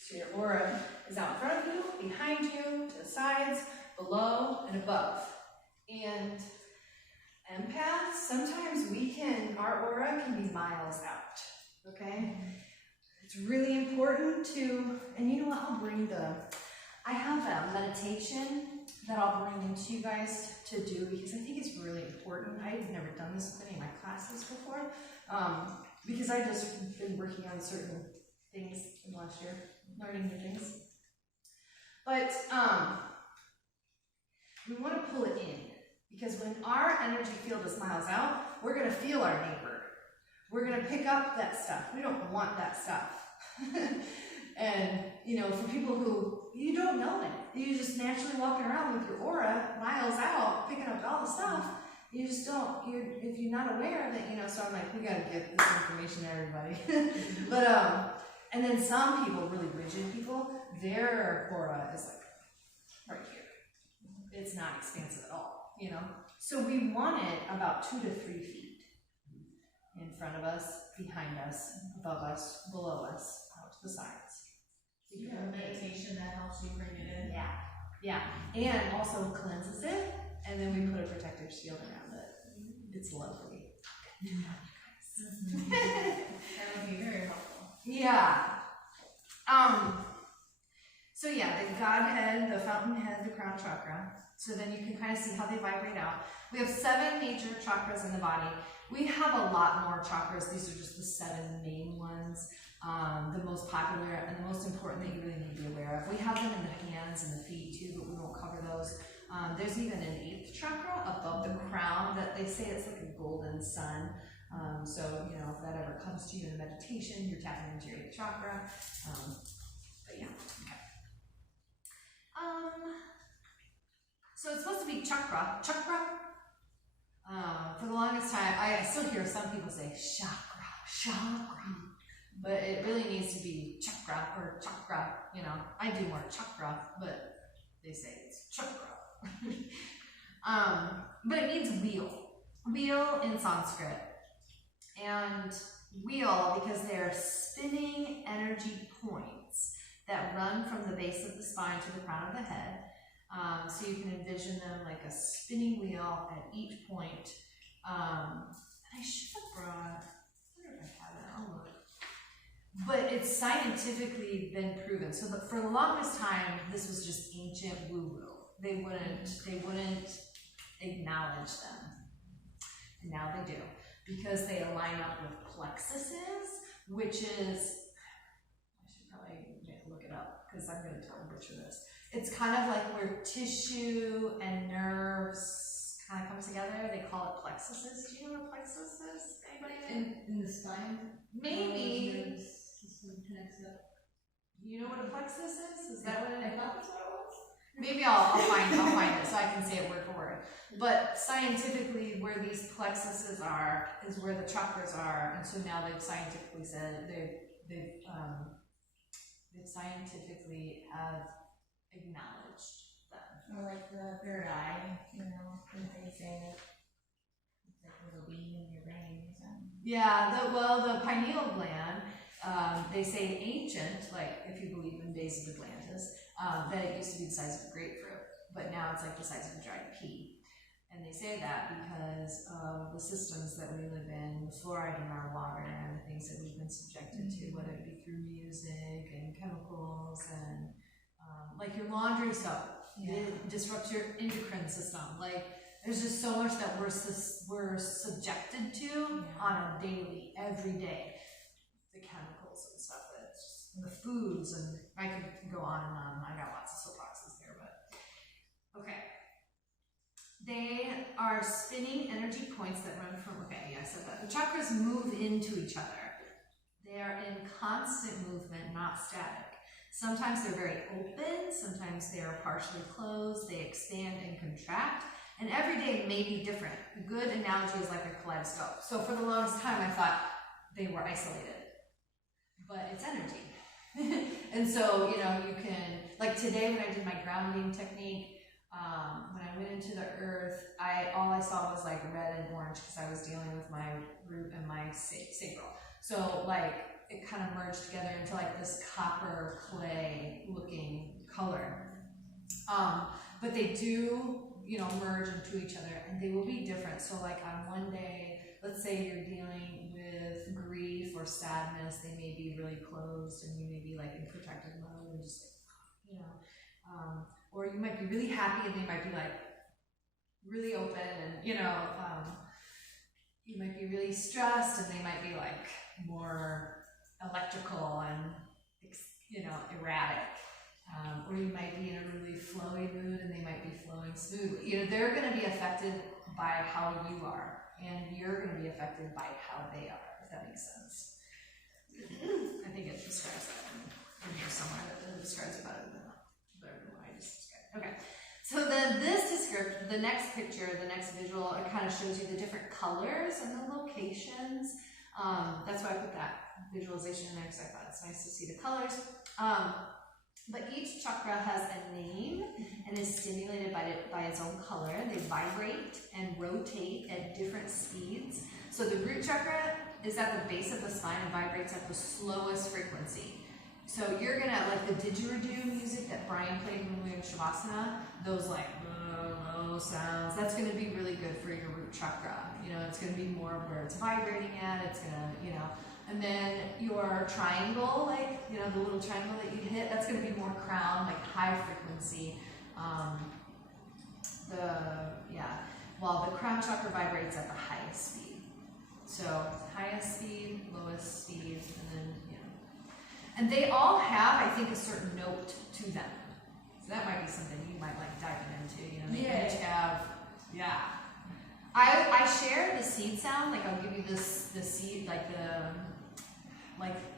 So your aura is out in front of you, behind you, to the sides, below, and above. And empaths, sometimes our aura can be miles out, okay? It's really important to, and you know what, I have a meditation that I'll bring into you guys to do because I think it's really important. I've never done this with any of my classes before. Because I've just been working on certain things in the last year, learning new things. But we want to pull it in, because when our energy field is miles out, we're going to feel our neighbor. We're going to pick up that stuff. We don't want that stuff. And, you know, for people who, you don't know it. You're just naturally walking around with your aura miles out, picking up all the stuff. You just don't, if you're not aware of it, you know, so I'm like, we gotta get this information to everybody. But, and then some people, really rigid people, their aura is like, right here. It's not expansive at all, you know? So we want it about 2 to 3 feet in front of us, behind us, above us, below us, out to the sides. Do you have a meditation that helps you bring it in? Yeah, yeah, and also cleanses it, and then we put a protective shield around it. It's lovely. That would be very helpful. Yeah. So yeah, the Godhead, the fountainhead, the crown chakra. So then you can kind of see how they vibrate out. We have 7 major chakras in the body. We have a lot more chakras. These are just the 7 main ones. The most popular and the most important that you really need to be aware of. We have them in the hands and the feet too, but we won't cover those. There's even an 8th chakra above the crown that they say it's like a golden sun. So, you know, if that ever comes to you in meditation, you're tapping into your 8th chakra. But yeah, okay. So it's supposed to be chakra. For the longest time, I still hear some people say chakra. But it really needs to be chakra or chakra, you know. I do more chakra, but they say it's chakra. But it means wheel in Sanskrit. And wheel because they're spinning energy points that run from the base of the spine to the crown of the head. So you can envision them like a spinning wheel at each point. I should have brought, I wonder if I have it, I'll look. But it's scientifically been proven. So for the longest time, this was just ancient woo-woo. They wouldn't acknowledge them. And now they do. Because they align up with plexuses, which is, I should probably look it up because I'm going to totally butcher this. It's kind of like where tissue and nerves kind of comes together. They call it plexuses. Do you know what plexus is? Anybody know? In the spine. Maybe. System connects up. You know what a plexus is? Is that what it I is? thought that's what it was. Maybe I'll find it so I can say it word for word. But scientifically, where these plexuses are is where the chakras are, and so now they've scientifically said they've scientifically have acknowledged them. Or like the third eye, you know, when they say that it's like a little beam in your brain or something. Yeah, the pineal gland, they say ancient, like if you believe in days of Atlantis, that it used to be the size of a grapefruit, but now it's like the size of a dried pea. And they say that because of the systems that we live in, the fluoride in our water, and the things that we've been subjected to, whether it be through music and chemicals and like your laundry soap, it disrupts your endocrine system. Like there's just so much that we're subjected to on a daily, every day. The chemicals and stuff that's just, and the foods, and I could go on and on. I got lots of soapboxes there, but okay. They are spinning energy points that run from, okay, yeah, I said that. The chakras move into each other. They are in constant movement, not static. Sometimes they're very open, sometimes they are partially closed, they expand and contract, and every day may be different. A good analogy is like a kaleidoscope. So for the longest time I thought they were isolated, but it's energy. And so, you know, you can, like today when I did my grounding technique, when I went into the earth, all I saw was like red and orange because I was dealing with my root and my sacral. So like it kind of merged together into like this copper clay looking color. But they do, you know, merge into each other, and they will be different. So like on one day, let's say you're dealing with grief or sadness, they may be really closed and you may be like in protective mode and just like, you know, or you might be really happy and they might be like really open, and you know, you might be really stressed and they might be like more electrical and, you know, erratic. Or you might be in a really flowy mood and they might be flowing smoothly. You know, they're going to be affected by how you are, and you're going to be affected by how they are, if that makes sense. I think it describes that in here somewhere, that it describes it better than what I just described. Okay, so this description, the next picture, the next visual, it kind of shows you the different colors and the locations. That's why I put that visualization in there, because I thought it's nice to see the colors. But each chakra has a name and is stimulated by its own color. They vibrate and rotate at different speeds. So the root chakra is at the base of the spine and vibrates at the slowest frequency. So you're gonna, like the didgeridoo music that Brian played when we were in Shavasana, those like low sounds, that's gonna be really good for your root chakra. You know, it's gonna be more where it's vibrating at, it's gonna, you know. And then your triangle, like, you know, the little triangle that you hit, that's going to be more crown, like high frequency. While the crown chakra vibrates at the highest speed. So highest speed, lowest speed, and then, you know. And they all have, I think, a certain note to them. So that might be something you might like diving into, you know. They each have, yeah. I share the seed sound, like I'll give you the seed, like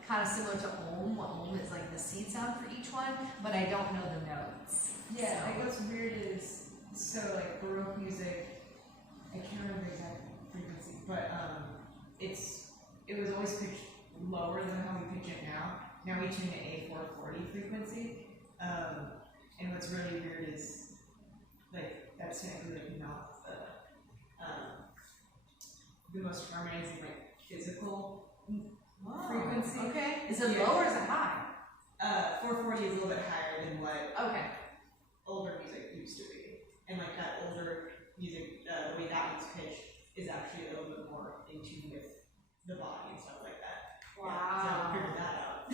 kind of similar to Om. What Om is like the seed sound for each one, but I don't know the notes. Yeah, so. like what's weird is, so like Baroque music, I can't remember the exact frequency, but it was always pitched lower than how we pitch it now. Now we tune to A440 frequency, and what's really weird is, like, that's technically like not the most harmonizing, like, physical frequency. Okay. Is it low or is it high? 440 is a little bit higher than what Okay. older music used to be. And like that older music, the way that was pitched is actually a little bit more in tune with the body and stuff like that. Wow. Yeah, so I figured that out.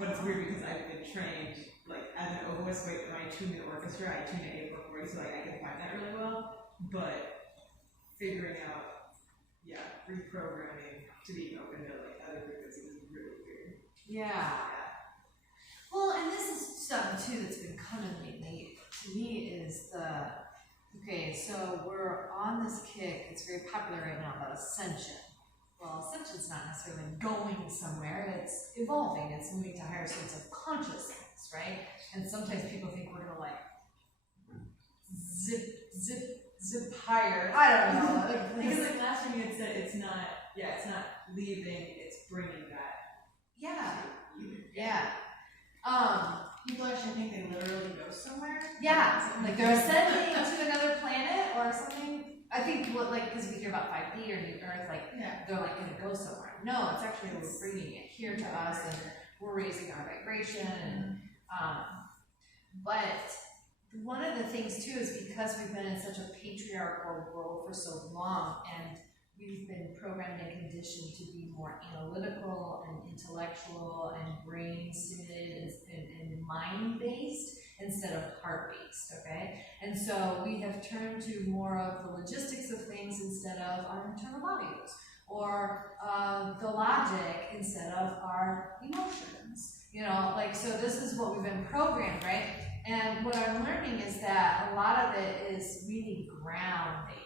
But it's weird because I've been trained, like, as an oboist, when I tune the orchestra, I tune to A440, so like I can find that really well. But figuring out, reprogramming to be open to like other frequencies is really weird. Yeah. Well, and this is something too that's been coming lately to me is Okay, so we're on this kick, it's very popular right now about ascension. Well, ascension's not necessarily going somewhere, it's evolving, it's moving to higher states of consciousness, right? And sometimes people think we're gonna like zip higher. I don't know. Because like last time you had said it's not leaving, it's bringing back. Yeah. Yeah. People actually think they literally go somewhere. Yeah, like they're ascending to another planet or something. I think because we hear about 5D or New Earth, like they're like gonna go somewhere. No, it's actually we're bringing it here to us, and we're raising our vibration. And but one of the things too is because we've been in such a patriarchal world for so long, and we've been programmed and conditioned to be more analytical and intellectual and brain stimulated and mind based instead of heart based, okay? And so we have turned to more of the logistics of things instead of our internal values, or the logic instead of our emotions. You know, like, so this is what we've been programmed, right? And what I'm learning is that a lot of it is really grounding.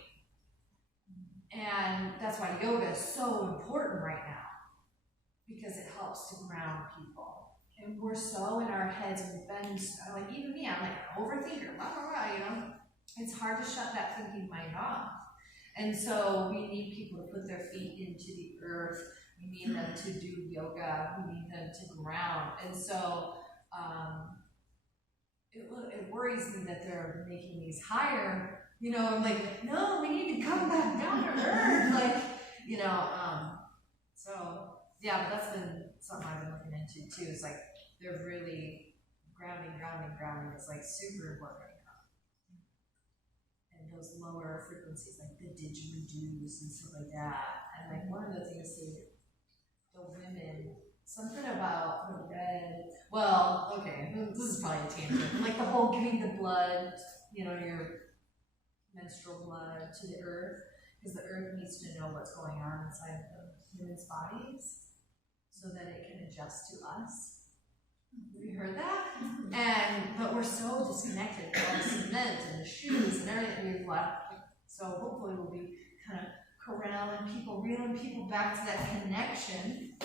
And that's why yoga is so important right now, because it helps to ground people. And we're so in our heads, and we've been, like, even me, I'm like an overthinker, blah, blah, blah, you know? It's hard to shut that thinking mind off. And so we need people to put their feet into the earth. We need them to do yoga. We need them to ground. And so it worries me that they're making these higher. You know, I'm like, no, we need to come back down to earth. Like, you know, so, yeah, but that's been something I've been looking into too. It's like, they're really grounding is like super important right now. And those lower frequencies, like the didgeridoos and stuff like that. And like one of the things the women, something about the red, well, okay, this is probably a tangent. Like the whole giving the blood, you know, your menstrual blood to the earth, because the earth needs to know what's going on inside the women's bodies so that it can adjust to us. Have you heard that? But we're so disconnected with all the cement and the shoes and everything we've left. So hopefully we'll be kind of corralling people, reeling people back to that connection.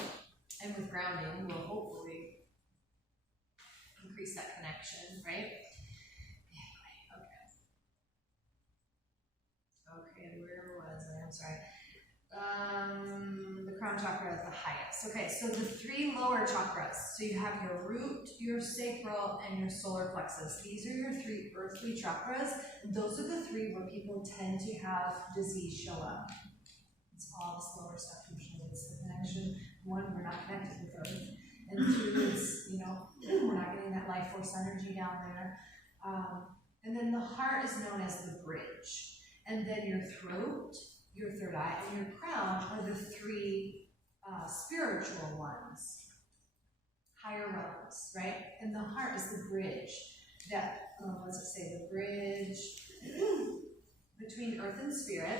And with grounding, we'll hopefully increase that connection, right? Okay, where was I? I'm sorry. The crown chakra is the highest. Okay, so the three lower chakras. So you have your root, your sacral, and your solar plexus. These are your three earthly chakras. Those are the three where people tend to have disease show up. It's all this lower stuff usually. It's the connection. One, we're not connected with earth. And two, it's, you know, we're not getting that life force energy down there. And then the heart is known as the bridge. And then your throat, your third eye, and your crown are the three spiritual ones, higher realms, right? And the heart is the bridge that, what does it say? The bridge between earth and spirit.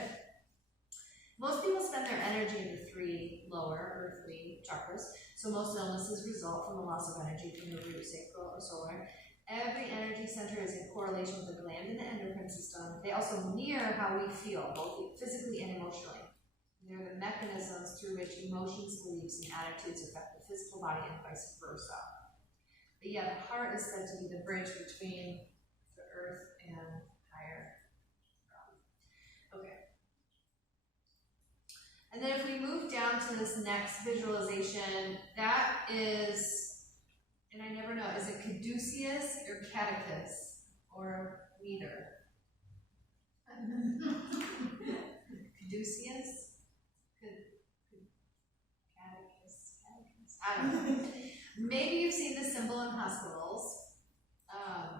Most people spend their energy in the three lower earthly chakras, so most illnesses result from the loss of energy from the root, sacral, or solar. Every energy center is in correlation with the gland in the endocrine system. They also mirror how we feel, both physically and emotionally. They're the mechanisms through which emotions, beliefs, and attitudes affect the physical body and vice versa. But yeah, the heart is said to be the bridge between the earth and higher realm. Okay. And then if we move down to this next visualization, that is, and I never know, is it caduceus or catechus or neither? Caduceus? Catechus? I don't know. Maybe you've seen this symbol in hospitals.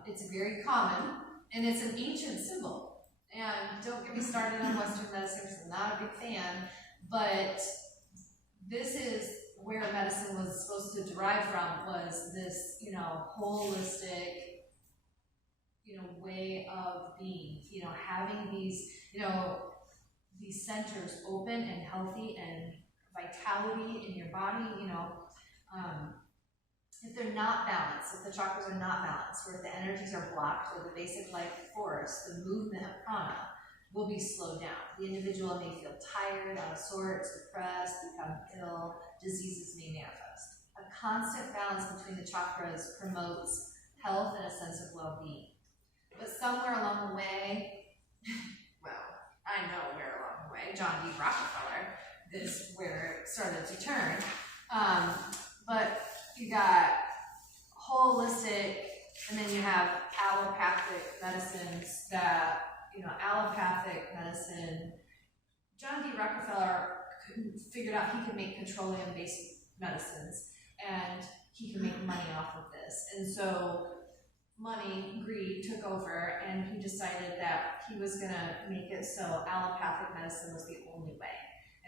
It's very common, and it's an ancient symbol. And don't get me started on Western medicine, because I'm not a big fan, but this is where medicine was supposed to derive from, was this, you know, holistic, you know, way of being, you know, having these, you know, these centers open and healthy and vitality in your body, you know, if they're not balanced, if the chakras are not balanced, or if the energies are blocked, or the basic life force, the movement of prana, will be slowed down. The individual may feel tired, out of sorts, depressed, become ill, diseases may manifest. A constant balance between the chakras promotes health and a sense of well-being. But somewhere along the way, well, I know where along the way, John D. Rockefeller is where it started to turn. But you got holistic, and then you have allopathic medicines that, allopathic medicine, John D. Rockefeller figured out he could make petroleum-based medicines, and he could make money off of this. And so money, greed took over, and he decided that he was going to make it so allopathic medicine was the only way.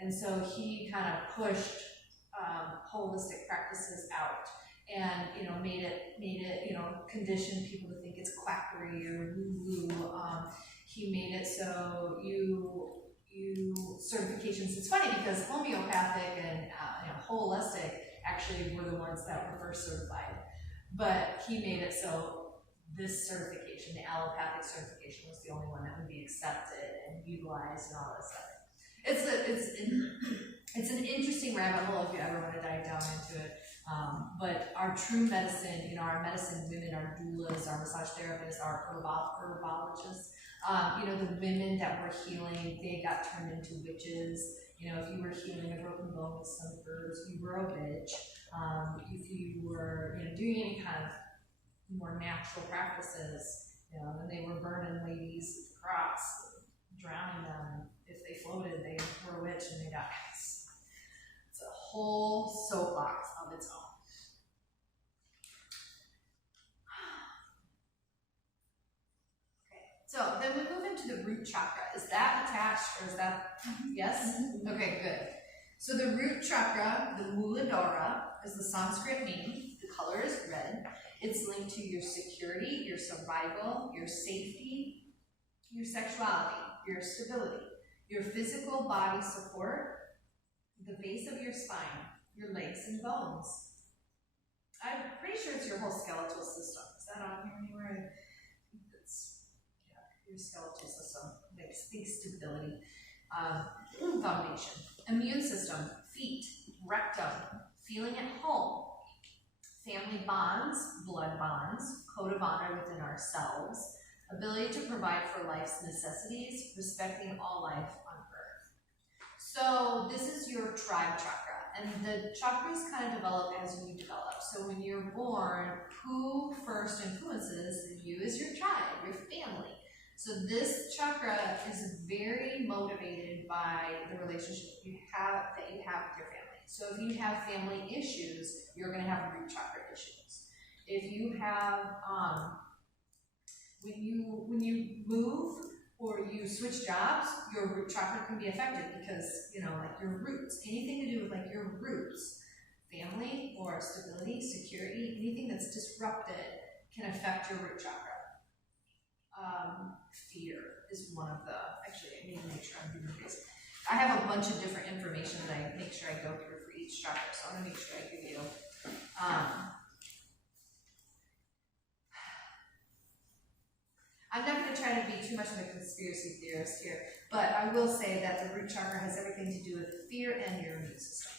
And so he kind of pushed holistic practices out, and made it conditioned people to think it's quackery or woo-woo. He made it so you certifications. It's funny because homeopathic and holistic actually were the ones that were first certified, but he made it so this certification, the allopathic certification, was the only one that would be accepted and utilized and all that stuff. It's an interesting rabbit hole if you ever want to dive down into it. But our true medicine, our medicine women, our doulas, our massage therapists, our herbologists, the women that were healing, they got turned into witches. If you were healing a broken bone with some herbs, you were a witch. If you were, doing any kind of more natural practices, then they were burning ladies with the cross, drowning them. If they floated, they were a witch and they died. It's a whole soapbox of its own. So then we move into the root chakra. Is that attached, or is that, yes? Okay, good. So the root chakra, the Muladhara, is the Sanskrit name. The color is red. It's linked to your security, your survival, your safety, your sexuality, your stability, your physical body support, the base of your spine, your legs and bones. I'm pretty sure it's your whole skeletal system. Is that on here anywhere? Your skeletal system, big stability, foundation, immune system, feet, rectum, feeling at home, family bonds, blood bonds, code of honor within ourselves, ability to provide for life's necessities, respecting all life on earth. So this is your tribe chakra, and the chakras kind of develop as you develop. So when you're born, who first influences you is your tribe, your family. So this chakra is very motivated by the relationship that you have with your family. So if you have family issues, you're going to have root chakra issues. If you have, when you move or you switch jobs, your root chakra can be affected because, like your roots, anything to do with like your roots, family or stability, security, anything that's disrupted can affect your root chakra. Fear is one of the, actually I need to make sure I'm doing this. I have a bunch of different information that I make sure I go through for each chakra, so I'm going to make sure I give you, I'm not going to try to be too much of a conspiracy theorist here, but I will say that the root chakra has everything to do with fear and your immune system.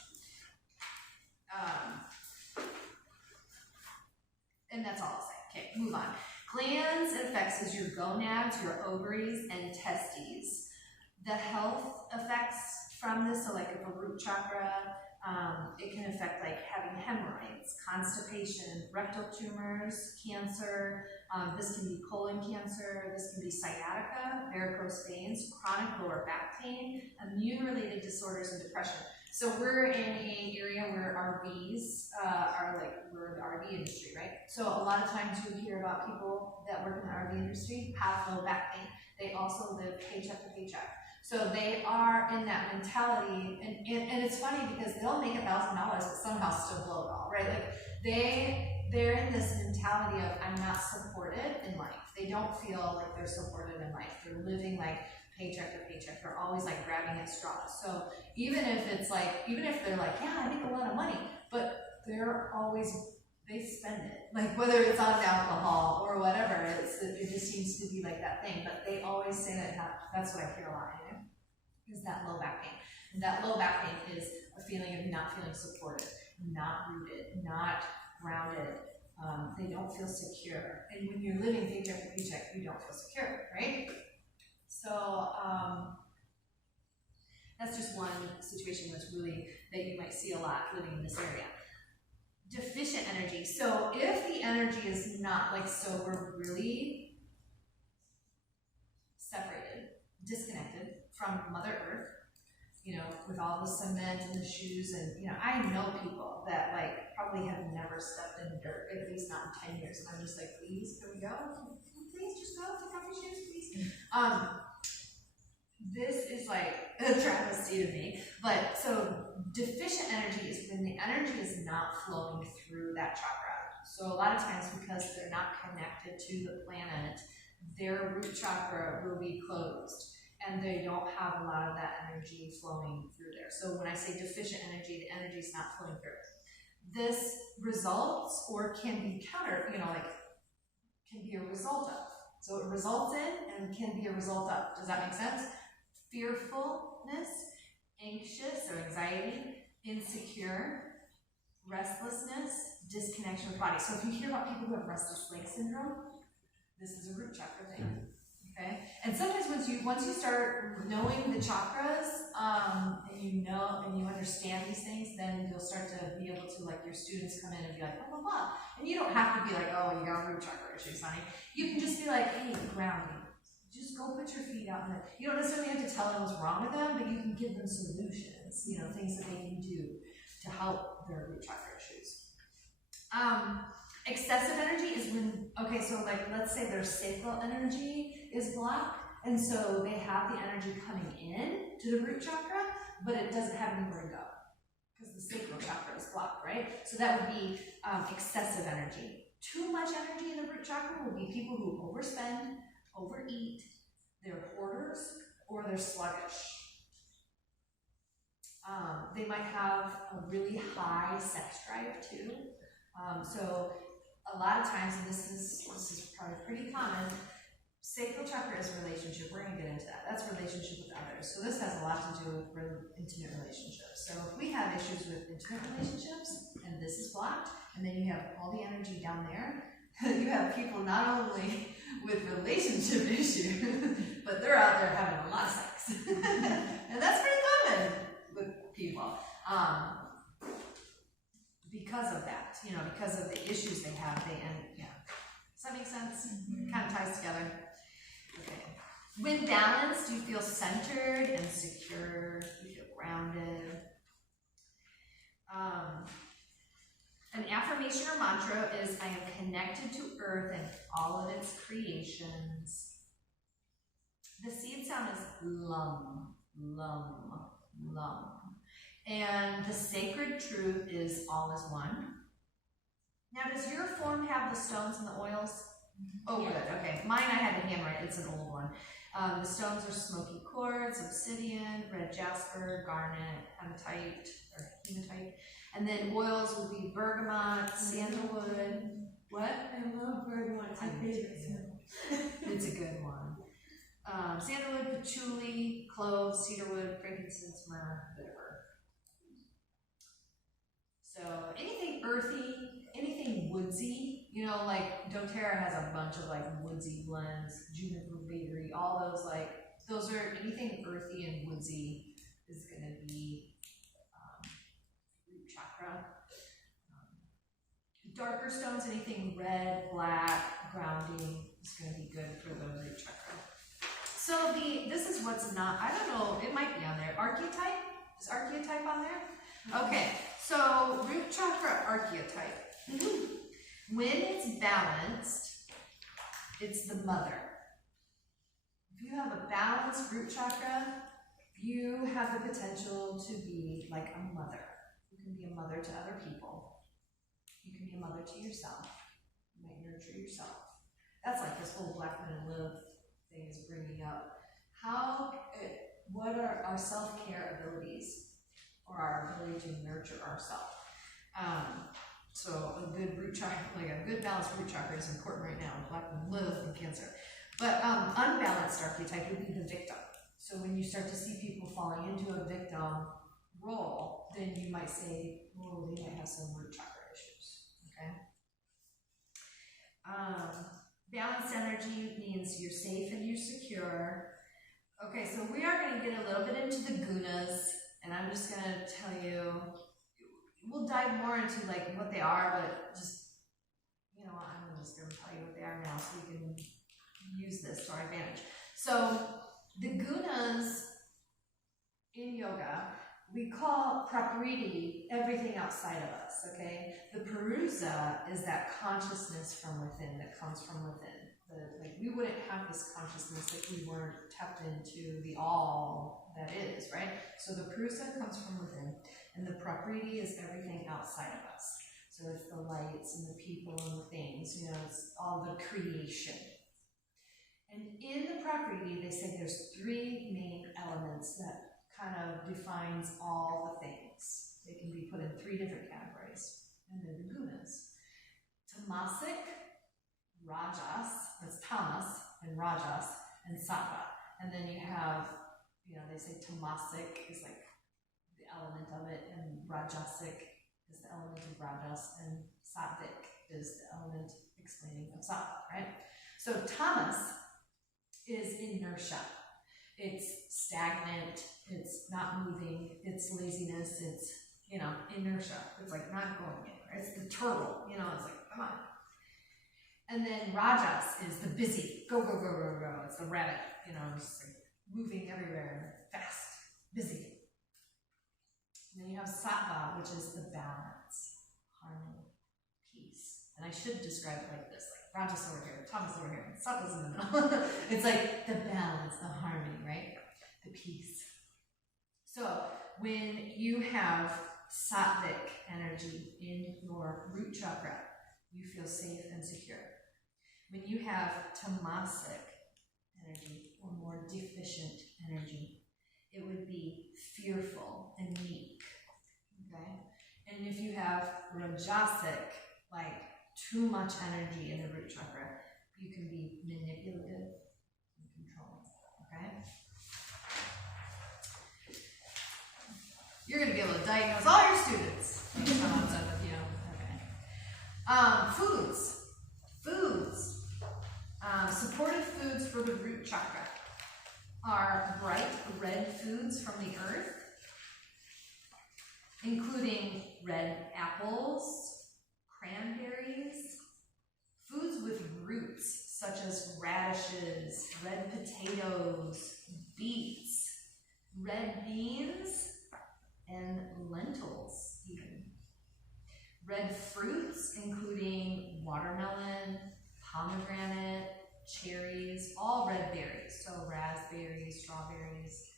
And that's all I'll say. Okay, move on. Glands effects is your gonads, your ovaries, and testes. The health effects from this, so like if a root chakra, it can affect like having hemorrhoids, constipation, rectal tumors, cancer. This can be colon cancer. This can be sciatica, varicose veins, chronic lower back pain, immune-related disorders, and depression. So we're in an area where RVs are like, we're the RV industry, right? So a lot of times you hear about people that work in the RV industry have low back pain. They also live paycheck to paycheck. So they are in that mentality, and it's funny because they'll make $1,000 but somehow still blow it all, right? Like they're in this mentality of I'm not supported in life. They don't feel like they're supported in life. They're living like paycheck to paycheck. They're always like grabbing at straws. So even if they're like, yeah, I make a lot of money, but they're always they spend it. Like whether it's on alcohol or whatever, it just seems to be like that thing. But they always say that's what I hear a lot, is that low back pain. And that low back pain is a feeling of not feeling supported, not rooted, not grounded. They don't feel secure. And when you're living paycheck to paycheck, you don't feel secure, right? So that's just one situation that you might see a lot living in this area. Deficient energy. So if the energy is not so we're really separated, disconnected from Mother Earth, with all the cement and the shoes, and I know people that probably have never stepped in dirt, at least not in 10 years, and I'm just like, please, can we go? Please just go, take off your shoes, please. This is a travesty to me, but so deficient energy is when the energy is not flowing through that chakra. So a lot of times, because they're not connected to the planet, their root chakra will be closed, and they don't have a lot of that energy flowing through there. So when I say deficient energy, the energy is not flowing through. This results, or can be counter, can be a result of. So it results in and can be a result of. Does that make sense? Fearfulness, anxious or anxiety, insecure, restlessness, disconnection with the body. So if you hear about people who have restless leg syndrome, this is a root chakra thing. Okay? And sometimes once you start knowing the chakras, and you understand these things, then you'll start to be able to, your students come in and be like, blah, blah, blah. And you don't have to be like, oh, you got root chakra issues, honey. You can just be like, hey, ground me. Just go put your feet out. You don't necessarily have to tell them what's wrong with them, but you can give them solutions, things that they can do to help their root chakra issues. Excessive energy is when, let's say their sacral energy is blocked, and so they have the energy coming in to the root chakra, but it doesn't have anywhere to go because the sacral chakra is blocked, right? So that would be excessive energy. Too much energy in the root chakra would be people who overspend, overeat, they're hoarders, or they're sluggish. They might have a really high sex drive too. So a lot of times, and this is probably pretty common, sacral chakra is relationship. We're going to get into that. That's relationship with others. So this has a lot to do with intimate relationships. So if we have issues with intimate relationships, and this is blocked, and then you have all the energy down there, you have people not only with relationship issues, but they're out there having a lot of sex. And that's pretty common with people. Because of that, because of the issues they have, Does that make sense? Kind of ties together. Okay. When balanced, you feel centered and secure. You feel grounded. An affirmation or mantra is, I am connected to Earth and all of its creations. The seed sound is lum, lum, lum. And the sacred truth is all is one. Now, does your form have the stones and the oils? Oh, good. Okay. Mine, I had to hammer it. It's an old one. The stones are smoky quartz, obsidian, red jasper, garnet, hematite. And then oils would be bergamot, sandalwood. What? I love bergamot. It's my favorite smell. It's a good one. Sandalwood, patchouli, cloves, cedarwood, frankincense, myrrh, bitter. So anything earthy, anything woodsy, doTERRA has a bunch of woodsy blends, juniper berry, all those are anything earthy and woodsy is going to be root chakra. Darker stones, anything red, black, grounding is going to be good for the root chakra. So this is what's not, I don't know, it might be on there. Archetype? Is archetype on there? Okay. So, root chakra archetype. When it's balanced, it's the mother. If you have a balanced root chakra, you have the potential to be like a mother. You can be a mother to other people. You can be a mother to yourself. You might nurture yourself. That's this whole Black Men Live thing is bringing up. What are our self-care abilities? Or our ability to nurture ourselves. So a good root chakra, like a good balanced root chakra is important right now. Black Lilith and Cancer. But unbalanced archetype would be the victim. So when you start to see people falling into a victim role, then you might say, oh, they might have some root chakra issues. Okay. Balanced energy means you're safe and you're secure. Okay, so we are going to get a little bit into the gunas, and I'm just going to tell you, we'll dive more into like what they are, but just, you know, I'm just going to tell you what they are now so we can use this to our advantage. So the gunas in yoga, we call prakriti everything outside of us, okay? The purusa is that consciousness from within, that comes from within. Like we wouldn't have this consciousness if we weren't tapped into the all that is, right? So the purusa comes from within, and the prakriti is everything outside of us. So it's the lights and the people and the things, you know, it's all the creation. And in the prakriti, they say there's three main elements that kind of defines all the things. They can be put in three different categories, and they're the gunas. Tamasic, rajas, that's tamas, and rajas, and sattva. And then you have, you know, they say tamasic is like the element of it, and rajasic is the element of rajas, and sattvic is the element explaining of sattva, right? So tamas is inertia. It's stagnant, it's not moving, it's laziness, it's, you know, inertia. It's like not going anywhere. It's the turtle, you know, it's like, come on. And then rajas is the busy, go, go, go, go, go. It's the rabbit, you know, just like moving everywhere, fast, busy. And then you have sattva, which is the balance, harmony, peace. And I should describe it like this, like rajas over here, tamas over here, and sattva's in the middle. It's like the balance, the harmony, right? The peace. So when you have sattvic energy in your root chakra, you feel safe and secure. When you have tamasic energy, or more deficient energy, it would be fearful and weak, okay? And if you have rajasic, like too much energy in the root chakra, you can be manipulative and controlling, okay? You're going to be able to diagnose all your students. Next time I'm done with you. Okay. Foods. Supportive foods for the root chakra are bright red foods from the earth, including red apples, cranberries, foods with roots such as radishes, red potatoes, beets, red beans, and lentils even. Red fruits, including watermelon, pomegranate, cherries, all red berries, so raspberries, strawberries.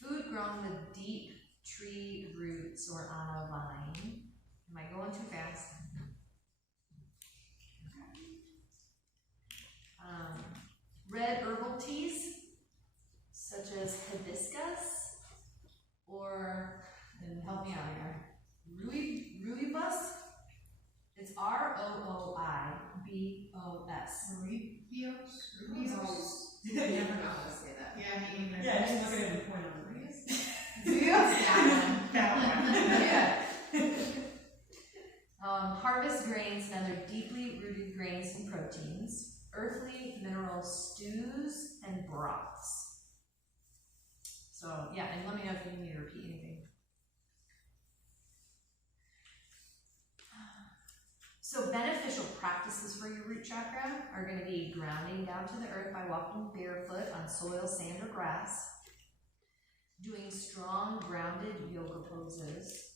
Food grown with deep tree roots or on a vine. Am I going too fast? Red herbal teas, such as hibiscus, or, and help me out here, rooibos. It's Roibos. Rubios. You never know how to say that. Yeah, me either. Yeah, just looking at the point on the rings. That one. Yeah. Harvest grains and other deeply rooted grains and proteins, earthly mineral stews and broths. So yeah, and let me know if you need to repeat anything. So beneficial practices for your root chakra are going to be grounding down to the earth by walking barefoot on soil, sand, or grass, doing strong grounded yoga poses,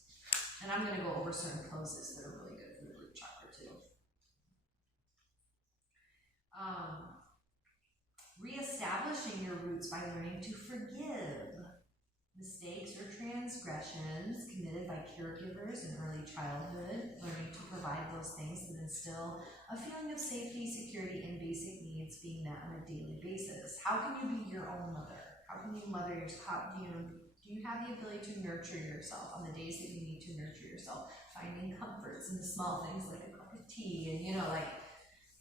and I'm going to go over certain poses that are really good for the root chakra too. Reestablishing your roots by learning to forgive mistakes or transgressions committed by caregivers in early childhood, learning to provide those things that instill a feeling of safety, security, and basic needs being met on a daily basis. How can you be your own mother? How can you mother yourself? How do you Do you have the ability to nurture yourself on the days that you need to nurture yourself? Finding comforts in the small things like a cup of tea, and you know, like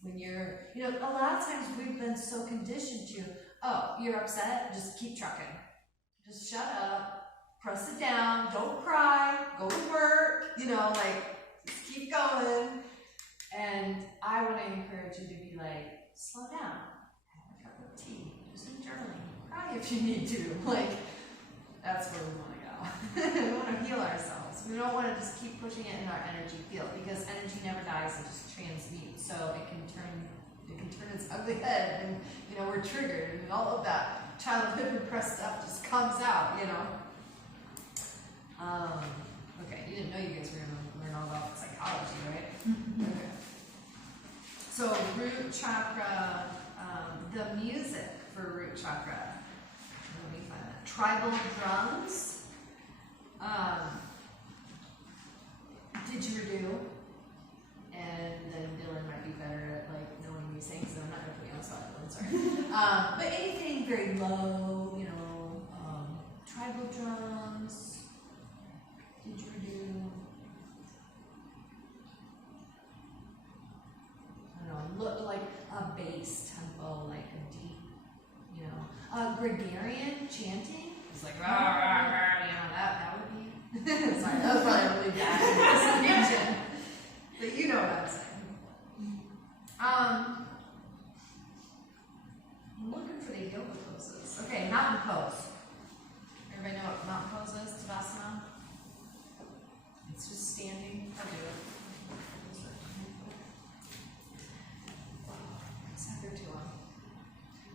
when you're, you know, a lot of times we've been so conditioned to, oh, you're upset, just keep trucking. Just shut up, press it down, don't cry, go to work, you know, like, just keep going. And I want to encourage you to be like, slow down, have a cup of tea, do some journaling, cry if you need to. Like, that's where we want to go. We want to heal ourselves. We don't want to just keep pushing it in our energy field, because energy never dies, it just transmutes. So it can turn its ugly head, and you know, we're triggered, and all of that childhood repressed stuff just comes out, you know. Okay, you didn't know you guys were going to learn all about psychology, right? Okay. So root chakra, the music for root chakra. Let me find that. Tribal drums. Didgeridoo. And then Dylan might be better at like knowing these things, so I'm not going to put you on the spot, Dylan, sorry. But anything very low, you know, tribal drums, didgeridoo. I don't know, look like a bass tempo, like a deep, you know, Gregarian chanting. It's like, rah, rah, rah, you know, that would be. Sorry, that was probably really bad impersonation. But you know what I'm saying. I'm looking for the yoga poses. Okay, mountain pose. Everybody know what mountain pose is? Tadasana? It's just standing. I'll do it. Set your two on.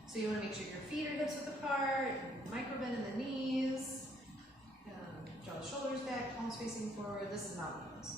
So you want to make sure your feet are hips width apart, micro bend in the knees, draw the shoulders back, palms facing forward. This is mountain pose.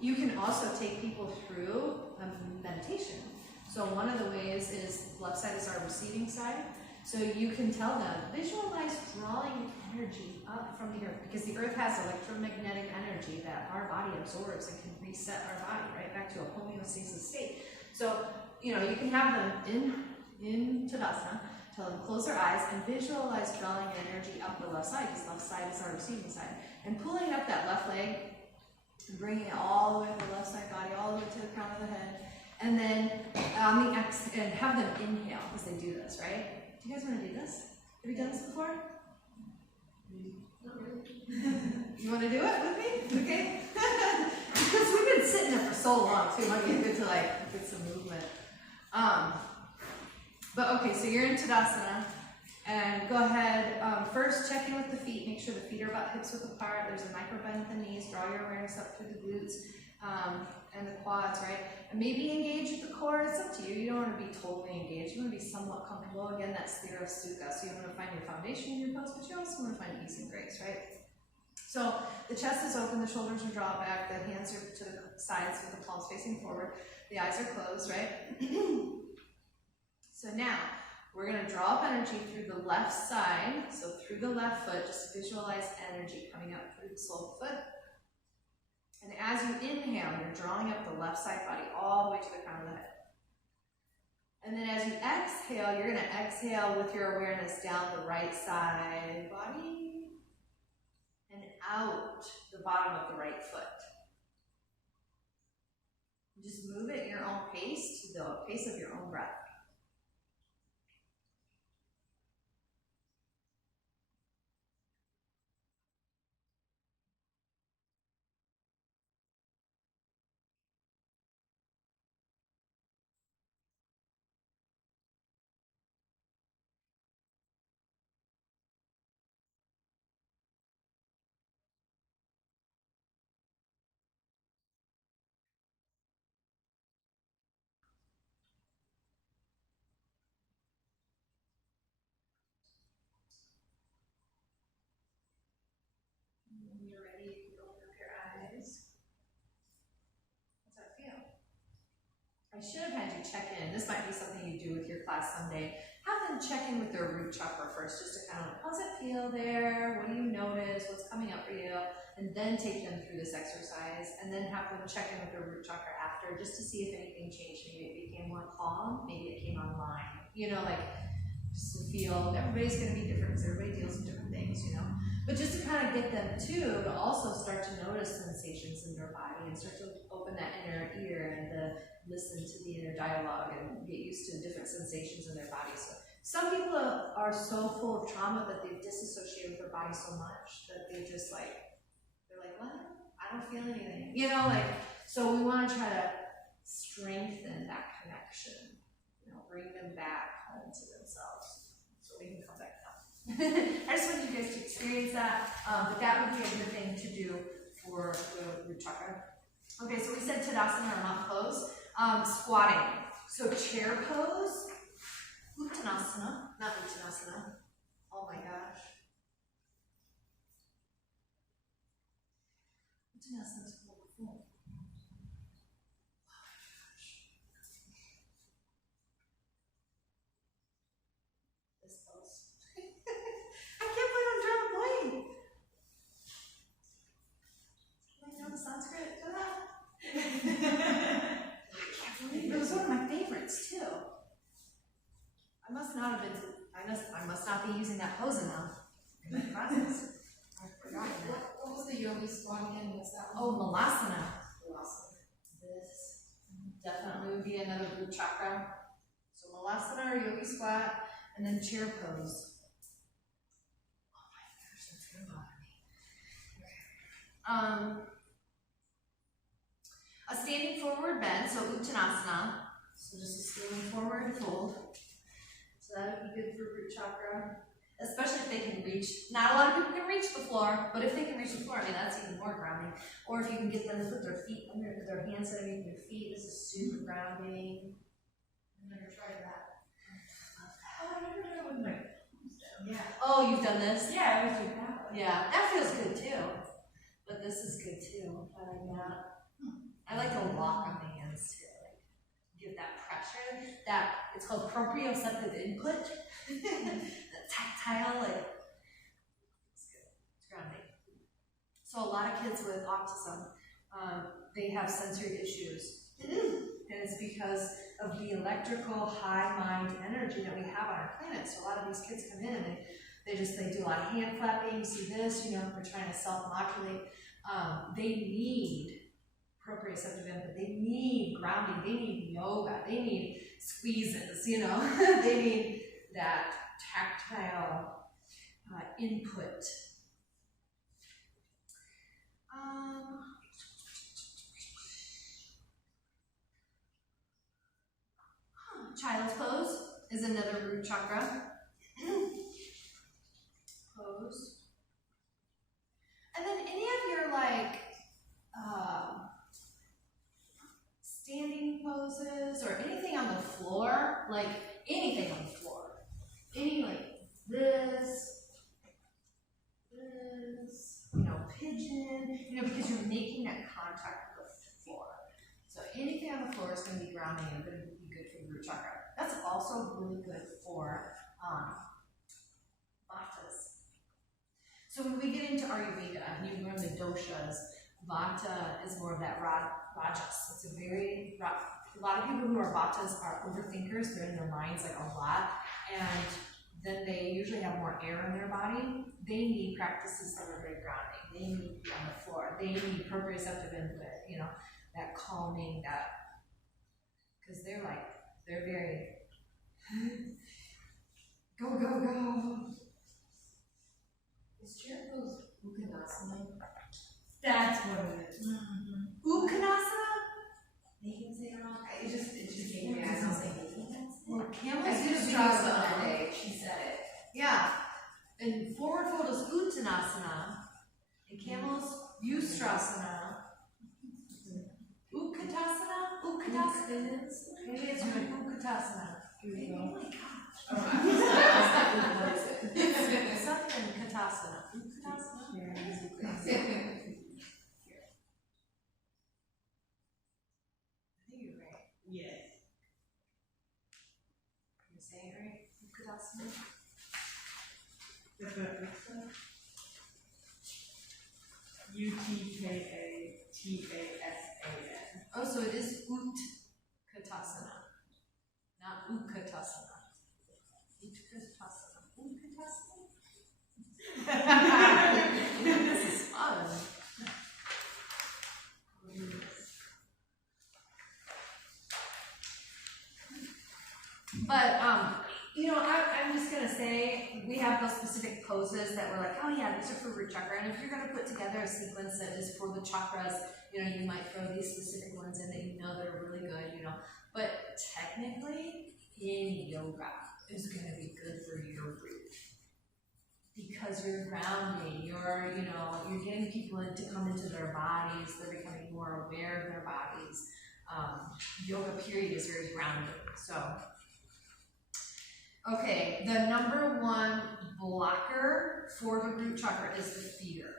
You can also take people through a meditation. So one of the ways is left side is our receiving side. So you can tell them, visualize drawing energy up from the earth, because the earth has electromagnetic energy that our body absorbs and can reset our body right back to a homeostasis state. So, you know, you can have them in Tadasana, tell them close their eyes and visualize drawing energy up the left side, because left side is our receiving side, and pulling up that left leg, and bringing it all the way to the left side body, all the way to the crown of the head, and then on the exhale, and have them inhale as they do this, right? Do you guys want to do this? Have you done this before? Not really. You want to do it with me? Okay? Because we've been sitting there for so long, too. It might be good to like get some movement. But okay, so you're in Tadasana, and go ahead. First, check in with the feet. Make sure the feet are about hips width apart. There's a micro bend at the knees. Draw your awareness up through the glutes and the quads, right? And maybe engage with the core. It's up to you. You don't want to be totally engaged. You want to be somewhat comfortable. Again, that's Sthira Sukha. So you want to find your foundation in your pose, but you also want to find ease and grace, right? So the chest is open, the shoulders are drawn back, the hands are to the sides with the palms facing forward, the eyes are closed, right? So now, we're going to draw up energy through the left side, so through the left foot, just visualize energy coming up through the sole foot. And as you inhale, you're drawing up the left side body all the way to the crown of the head. And then as you exhale, you're going to exhale with your awareness down the right side body and out the bottom of the right foot. Just move it at your own pace, to the pace of your own breath. When you're ready, you can open up your eyes. How's that feel? I should have had you check in. This might be something you do with your class someday. Have them check in with their root chakra first, just to kind of, how's it feel there? What do you notice? What's coming up for you? And then take them through this exercise, and then have them check in with their root chakra after, just to see if anything changed. Maybe it became more calm, maybe it came online. You know, like, just to feel. Everybody's going to be different because everybody deals with different things, you know. But just to kind of get them too, to also start to notice sensations in their body and start to open that inner ear and to listen to the inner dialogue and get used to different sensations in their body. So some people are so full of trauma that they disassociate with their body so much that they just like, they're like, what? I don't feel anything. You know, like, so we want to try to strengthen that connection, you know, bring them back home to themselves so we can come back down. I just want you guys to experience that, but that would be a good thing to do for the root chakra. Okay, so we said Tadasana or mountain pose. Squatting. So chair pose, Uttanasana, not Uttanasana. Oh my gosh. Uttanasana is full. Oh my gosh. This pose. I can't believe I'm drawing a blank. Can I know the Sanskrit for that? It was one of my favorites too. I must not have been. I must not be using that pose enough in my classes. I've forgotten that. What was the yogi squat again? What's that one? Oh, Malasana. Awesome. This definitely would be another root chakra. So Malasana or yogi squat, and then chair pose. Oh my gosh, that's gonna bother me. Okay. A standing forward bend, so Uttanasana. So just a standing forward fold. So that would be good for root chakra, especially if they can reach. Not a lot of people can reach the floor, but if they can reach the floor, I mean, that's even more grounding. Or if you can get them to put their feet under, their hands underneath their feet, this is super grounding. I've never tried that. Oh, I never did it with my palms down. Yeah. Oh, you've done this? Yeah, I was doing that one. Yeah, that feels good too. But this is good too. I like that. I like to lock on the hands too. Like, give that pressure. That it's called proprioceptive input. That tactile, like it's good. It's grounding. So a lot of kids with autism, they have sensory issues. And it's because of the electrical high mind energy that we have on our planet. So a lot of these kids come in and they do a lot of hand clapping. You see this, you know, they're trying to self-modulate. They need proprioceptive input. They need grounding. They need yoga. They need squeezes, you know. They need that tactile input. Child's pose is another root chakra pose. And then any of your like standing poses or anything on the floor, like anything on the floor, any like this, you know, pigeon, you know, because you're making that contact with the floor. So anything on the floor is going to be grounding and going to be good for the root chakra. That's also really good for vatas. So when we get into Ayurveda and you learn the doshas, vata is more of that rajas. It's a lot of people who are vatas are overthinkers. They're in their minds like a lot, and then they usually have more air in their body. They need practices that are very grounding. They need to be on the floor. They need proprioceptive input, you know, that calming, that, because they're very, go, go, go. Is chair pose Uttanasana? That's what it is. Mm-hmm. Uttanasana? Making say it wrong? It just made me ask. I was like, Well, Camel's I did a video the Ustrasana. other day. She said it. Yeah. And forward fold is Uttanasana. And Camel's Ustrasana. Utkatasana? Utkatasana? Maybe it's Utkatasana. Oh my gosh. Something Katasana. Utkatasana? I think you're right. Yes. You're saying it right? Utkatasana? That's what it looks like. Utkatasana. Oh, so it is Utkatasana, not Utkatasana. have those specific poses that we're like, oh yeah, these are for root chakra. And if you're going to put together a sequence that is for the chakras, you know, you might throw these specific ones in that you know that are really good, you know. But technically, in yoga is going to be good for your root. Because you're grounding, you're, you know, you're getting people to come into their bodies, they're becoming more aware of their bodies. Yoga period is very grounding. So, okay, the number one blocker for the root chakra is the fear.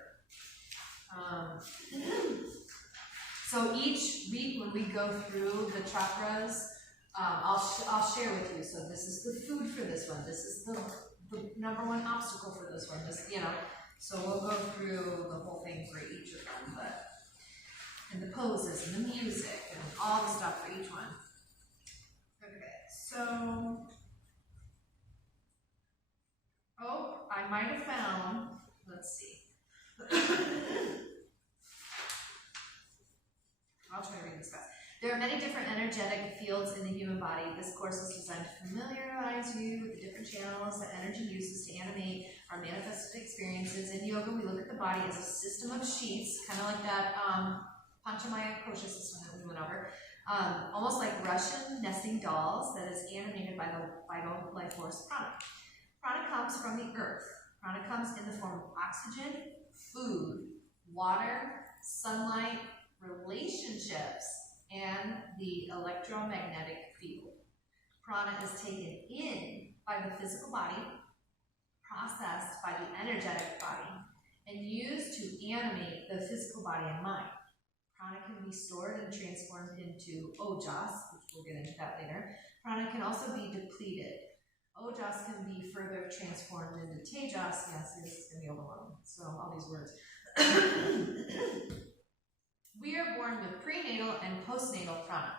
So each week when we go through the chakras, I'll share with you. So this is the food for this one. This is the number one obstacle for this one. This, you know, so we'll go through the whole thing for each of them, but and the poses and the music and all the stuff for each one. Okay, so I might have found. Let's see. I'll try to read this fast. There are many different energetic fields in the human body. This course is designed to familiarize you with the different channels that energy uses to animate our manifested experiences. In yoga, we look at the body as a system of sheets, kind of like that Panchamaya kosha system that we went over. Almost like Russian nesting dolls that is animated by the vital life force prana. Prana comes from the earth. Prana comes in the form of oxygen, food, water, sunlight, relationships, and the electromagnetic field. Prana is taken in by the physical body, processed by the energetic body, and used to animate the physical body and mind. Prana can be stored and transformed into ojas, which we'll get into that later. Prana can also be depleted. Ojas can be further transformed into tejas. Yes, this is going to be overwhelming. So all these words. We are born with prenatal and postnatal prana.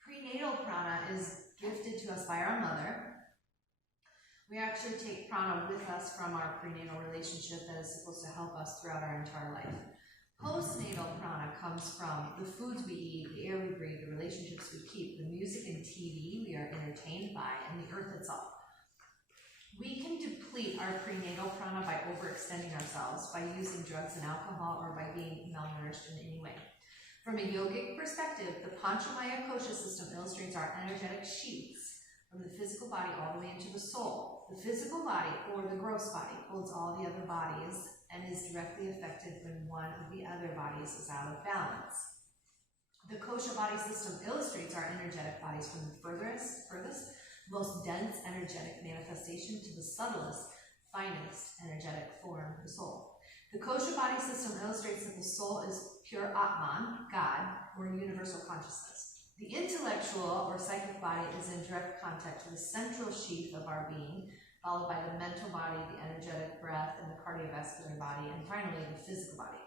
Prenatal prana is gifted to us by our mother. We actually take prana with us from our prenatal relationship that is supposed to help us throughout our entire life. Postnatal prana comes from the foods we eat, the air we breathe, the relationships we keep, the music and TV we are entertained by, and the earth itself. We can deplete our prenatal prana by overextending ourselves, by using drugs and alcohol, or by being malnourished in any way. From a yogic perspective, the Panchamaya kosha system illustrates our energetic sheets from the physical body all the way into the soul. The physical body, or the gross body, holds all the other bodies and is directly affected when one of the other bodies is out of balance. The kosha body system illustrates our energetic bodies from the furthest, most dense energetic manifestation to the subtlest, finest energetic form, the soul. The kosha body system illustrates that the soul is pure Atman, God, or universal consciousness. The intellectual or psychic body is in direct contact with the central sheath of our being, followed by the mental body, the energetic breath, and the cardiovascular body, and finally the physical body.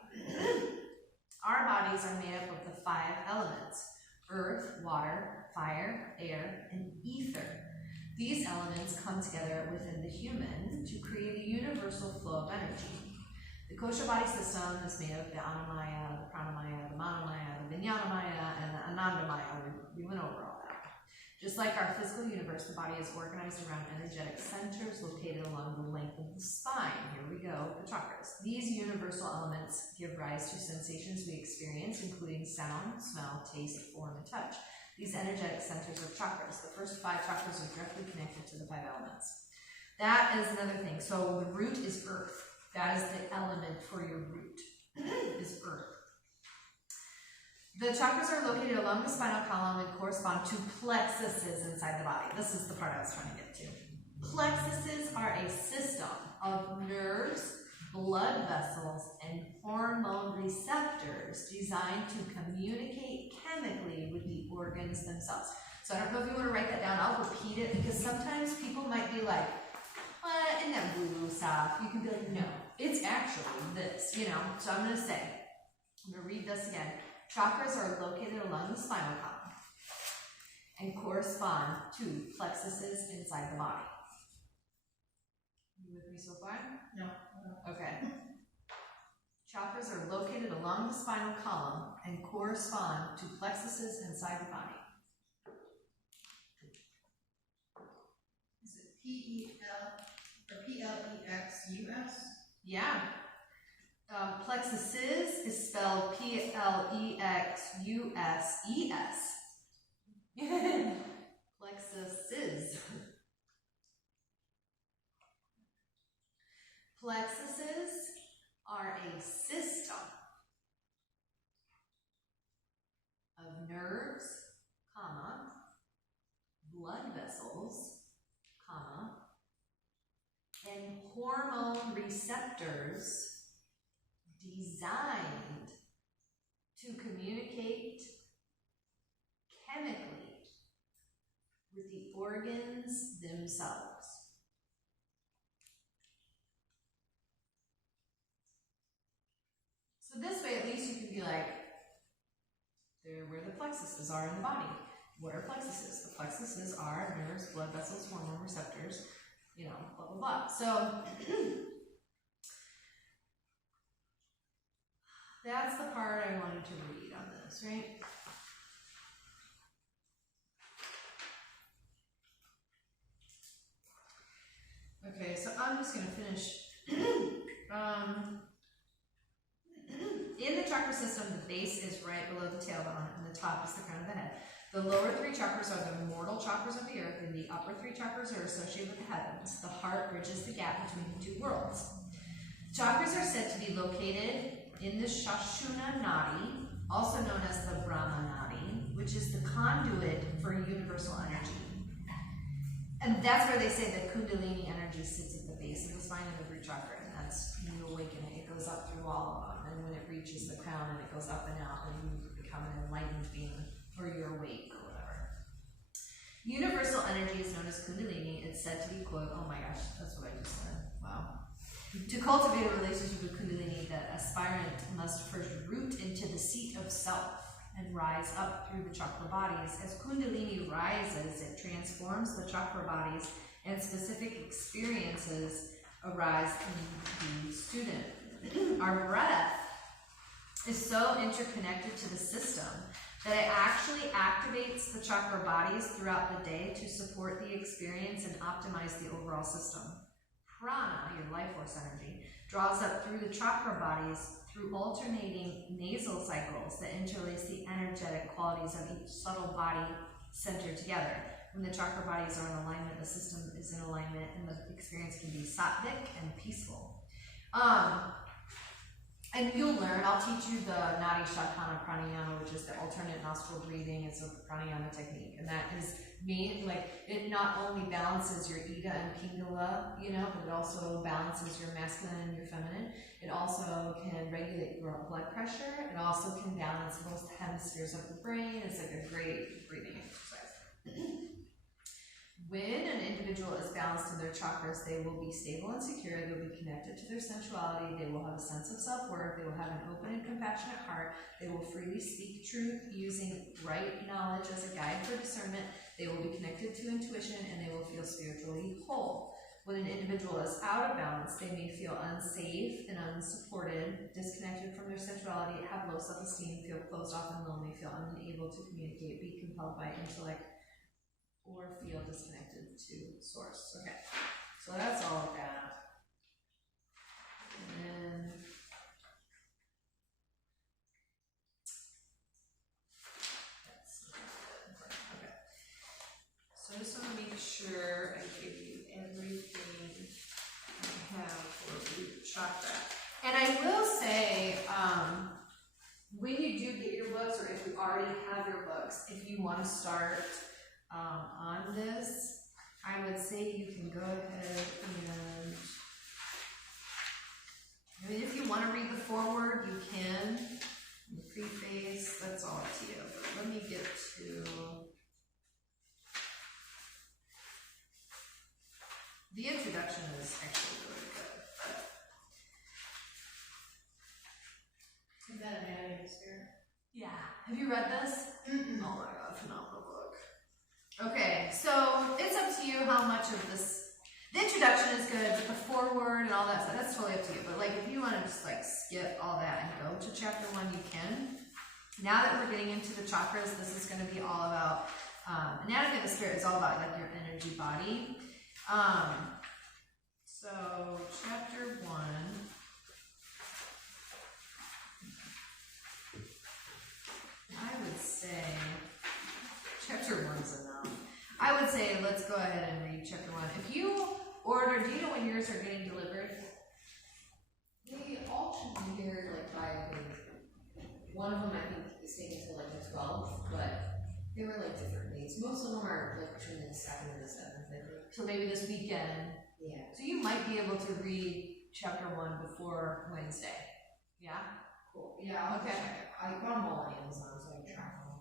Our bodies are made up of the 5 elements: earth, water, fire, air, and ether. These elements come together within the human to create a universal flow of energy. The kosha body system is made of the Annamaya, the Pranamaya, the Manomaya, the Vijnanamaya, and the Anandamaya. We went over all that. Just like our physical universe, the body is organized around energetic centers located along the length of the spine. Here we go, the chakras. These universal elements give rise to sensations we experience, including sound, smell, taste, form, and touch. These energetic centers are chakras. The first 5 chakras are directly connected to the 5 elements. That is another thing. So the root is earth. That is the element for your root, is earth. The chakras are located along the spinal column and correspond to plexuses inside the body. This is the part I was trying to get to. Plexuses are a system of nerves, blood vessels, and hormone receptors designed to communicate chemically with the organs themselves. So I don't know if you want to write that down. I'll repeat it because sometimes people might be like, what, isn't that woo stuff? You can be like, no, it's actually this, you know. So I'm going to say, I'm going to read this again. Chakras are located along the spinal column and correspond to plexuses inside the body. You with me so far? No. Okay. Chakras are located along the spinal column and correspond to plexuses inside the body. Plexus? Yeah. Plexuses is spelled Plexuses. Plexuses. Plexuses are a system of nerves, comma, blood vessels, comma, and hormone receptors designed to communicate chemically with the organs themselves. So this way, at least you can be like, they're where the plexuses are in the body. What are plexuses? The plexuses are nerves, blood vessels, hormone receptors, you know, blah, blah, blah. So that's the part I wanted to read on this, right? Okay, so I'm just going to finish. In the chakra system, the base is right below the tailbone, and the top is the crown of the head. The lower three chakras are the mortal chakras of the earth, and the upper three chakras are associated with the heavens. The heart bridges the gap between the two worlds. Chakras are said to be located in the Sushumna Nadi, also known as the Brahma Nadi, which is the conduit for universal energy. And that's where they say that Kundalini energy sits at the base of the spine of every chakra, and that's when you awaken it. It goes up through all of them, and when it reaches the crown and it goes up and out, then you become an enlightened being, or you're awake, or whatever. Universal energy is known as Kundalini. It's said to be, quote, oh my gosh, that's what I just said. Wow. To cultivate a relationship with Kundalini, the aspirant must first root into the seat of self and rise up through the chakra bodies. As Kundalini rises, it transforms the chakra bodies, and specific experiences arise in the student. Our breath is so interconnected to the system that it actually activates the chakra bodies throughout the day to support the experience and optimize the overall system. Prana, your life force energy, draws up through the chakra bodies through alternating nasal cycles that interlace the energetic qualities of each subtle body center together. When the chakra bodies are in alignment, the system is in alignment, and the experience can be sattvic and peaceful. And you'll learn, I'll teach you the Nadi Shatana Pranayama, which is the alternate nostril breathing. It's a pranayama technique, and that is it not only balances your Ida and Pingala, you know, but it also balances your masculine and your feminine. It also can regulate your blood pressure. It also can balance both hemispheres of the brain. It's like a great breathing exercise. When an individual is balanced in their chakras, they will be stable and secure. They will be connected to their sensuality. They will have a sense of self-worth. They will have an open and compassionate heart. They will freely speak truth using right knowledge as a guide for discernment. They will be connected to intuition, and they will feel spiritually whole. When an individual is out of balance, they may feel unsafe and unsupported, disconnected from their sensuality, have low self-esteem, feel closed off and lonely, feel unable to communicate, be compelled by intellect, or feel disconnected to source. Okay, so that's all of that. And then that's okay. So I just want to make sure I give you everything I have for root chakra. And I will say, when you do get your books, or if you already have your books, if you want to start on this, I would say you can go ahead and, I mean, if you want to read the foreword, you can. The preface, that's all up to you. But let me get to the introduction is actually really good. Is that an adding spirit? Yeah. Have you read this? Mm-mm. Oh my god, phenomenal book. Okay, so it's up to you how much of this. The introduction is good, but the foreword and all that stuff, that's totally up to you. But like, if you want to just like skip all that and go to chapter 1, you can. Now that we're getting into the chakras, this is going to be all about anatomy of the spirit. Is all about like your energy body. So chapter 1. I would say chapter 1's enough. I would say let's go ahead and read chapter 1. If you order, do you know when yours are getting delivered? They all should be here like by one of them I think is taking until like the 12th, but they were like different dates. Most of them are like between the 2nd and the 7th, I think. So maybe this weekend. Yeah. So you might be able to read chapter 1 before Wednesday. Yeah? Cool. Yeah, Okay. I got them all on Amazon, so I can track them.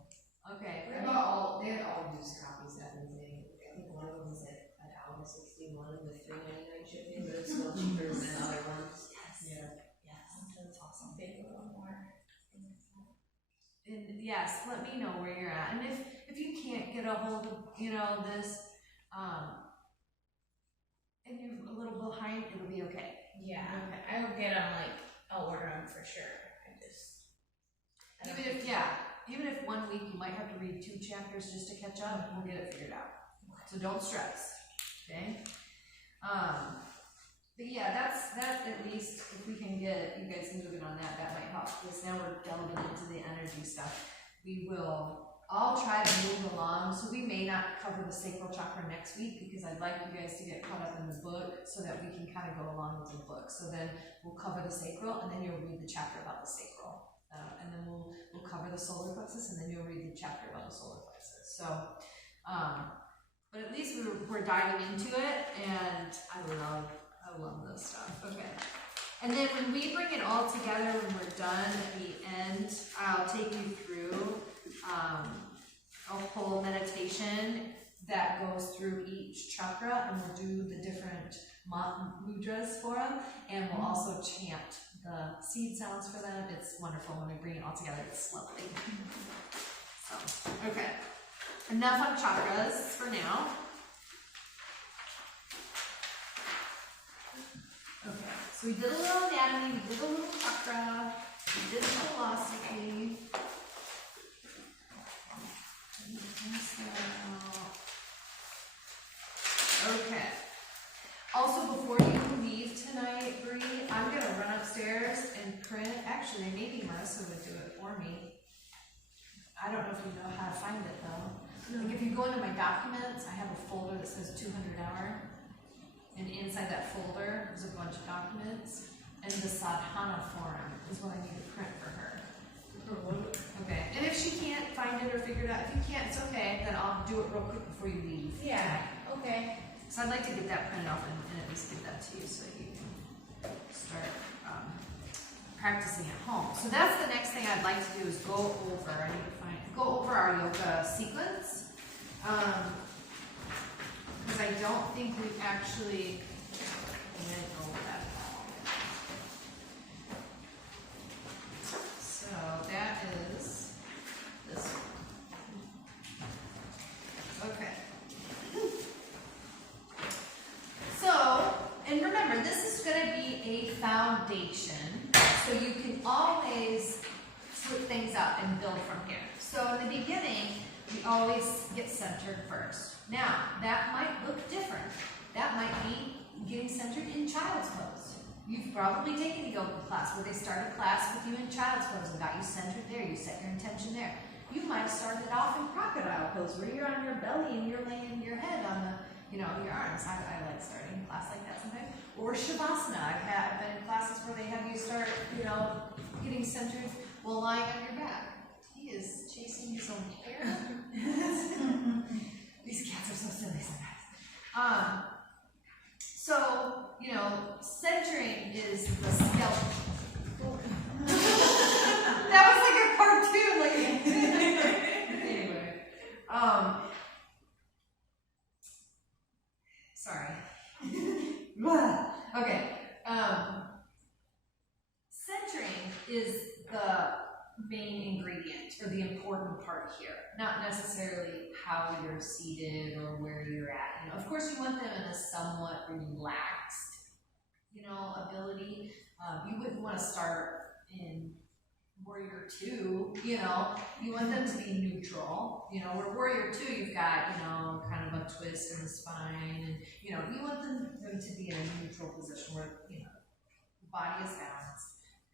Okay. They had all used copies of everything. I think one of them was like $1.61 with $3.99 shipping, but it's still cheaper than the other ones. Yeah. Yes, that's awesome. Big little more. And yes, let me know where you're at. And if you can't get a hold of, this, and you're a little behind, it'll be okay. Yeah, I will get them, like, I'll order them for sure. Even if 1 week you might have to read 2 chapters just to catch up, we'll get it figured out. So don't stress, okay? But yeah, that's at least, if we can get you guys moving on that might help, because now we're delving into the energy stuff. I'll try to move along, so we may not cover the sacral chakra next week, because I'd like you guys to get caught up in the book, so that we can kind of go along with the book. So then we'll cover the sacral, and then you'll read the chapter about the sacral. And then we'll cover the solar plexus, and then you'll read the chapter about the solar plexus. So, but at least we're diving into it, and I love this stuff. Okay. And then when we bring it all together, when we're done at the end, I'll take you through a whole meditation that goes through each chakra, and we'll do the different mudras for them, and we'll also chant the seed sounds for them. It's wonderful when we bring it all together. It's lovely. So, okay. Enough on chakras for now. Okay, so we did a little anatomy, we did a little chakra, we did philosophy. Okay. Also, before you leave tonight, Bree, I'm gonna run upstairs and print. Actually, maybe Marissa would do it for me. I don't know if you know how to find it though. Like if you go into my documents, I have a folder that says 200 hour. And inside that folder is a bunch of documents, and the sadhana form is what I need to print for her. Okay, and if she can't find it or figure it out, if you can't, it's okay, then I'll do it real quick before you leave. Yeah, okay. So I'd like to get that printed off and at least give that to you so that you can start practicing at home. So that's the next thing I'd like to do is go over our yoga sequence. Because I don't think we've actually went over that at all. So that is this one. Okay. So, and remember, this is going to be a foundation, so you can always split things up and build from here. So in the beginning, we always get centered first. Now, that might look different. That might be getting centered in child's pose. You've probably taken a yoga class where they started class with you in child's pose and got you centered there. You set your intention there. You might have started off in crocodile pose where you're on your belly and you're laying your head on the, your arms. I like starting class like that sometimes. Or Shavasana. I've been in classes where they have you start, getting centered while lying on your back. He is chasing his own hair. These cats are so silly sometimes. So, centering is the skeleton. That was like a cartoon, anyway. Sorry. Okay. Centering is the main ingredient or the important part here, not necessarily how you're seated or where you're at. Of course, you want them in a somewhat relaxed, ability. You wouldn't want to start in warrior 2, you know, you want them to be neutral. You know, where warrior 2, you've got, you know, kind of a twist in the spine, and, you know, you want them to be in a neutral position where, you know, the body is balanced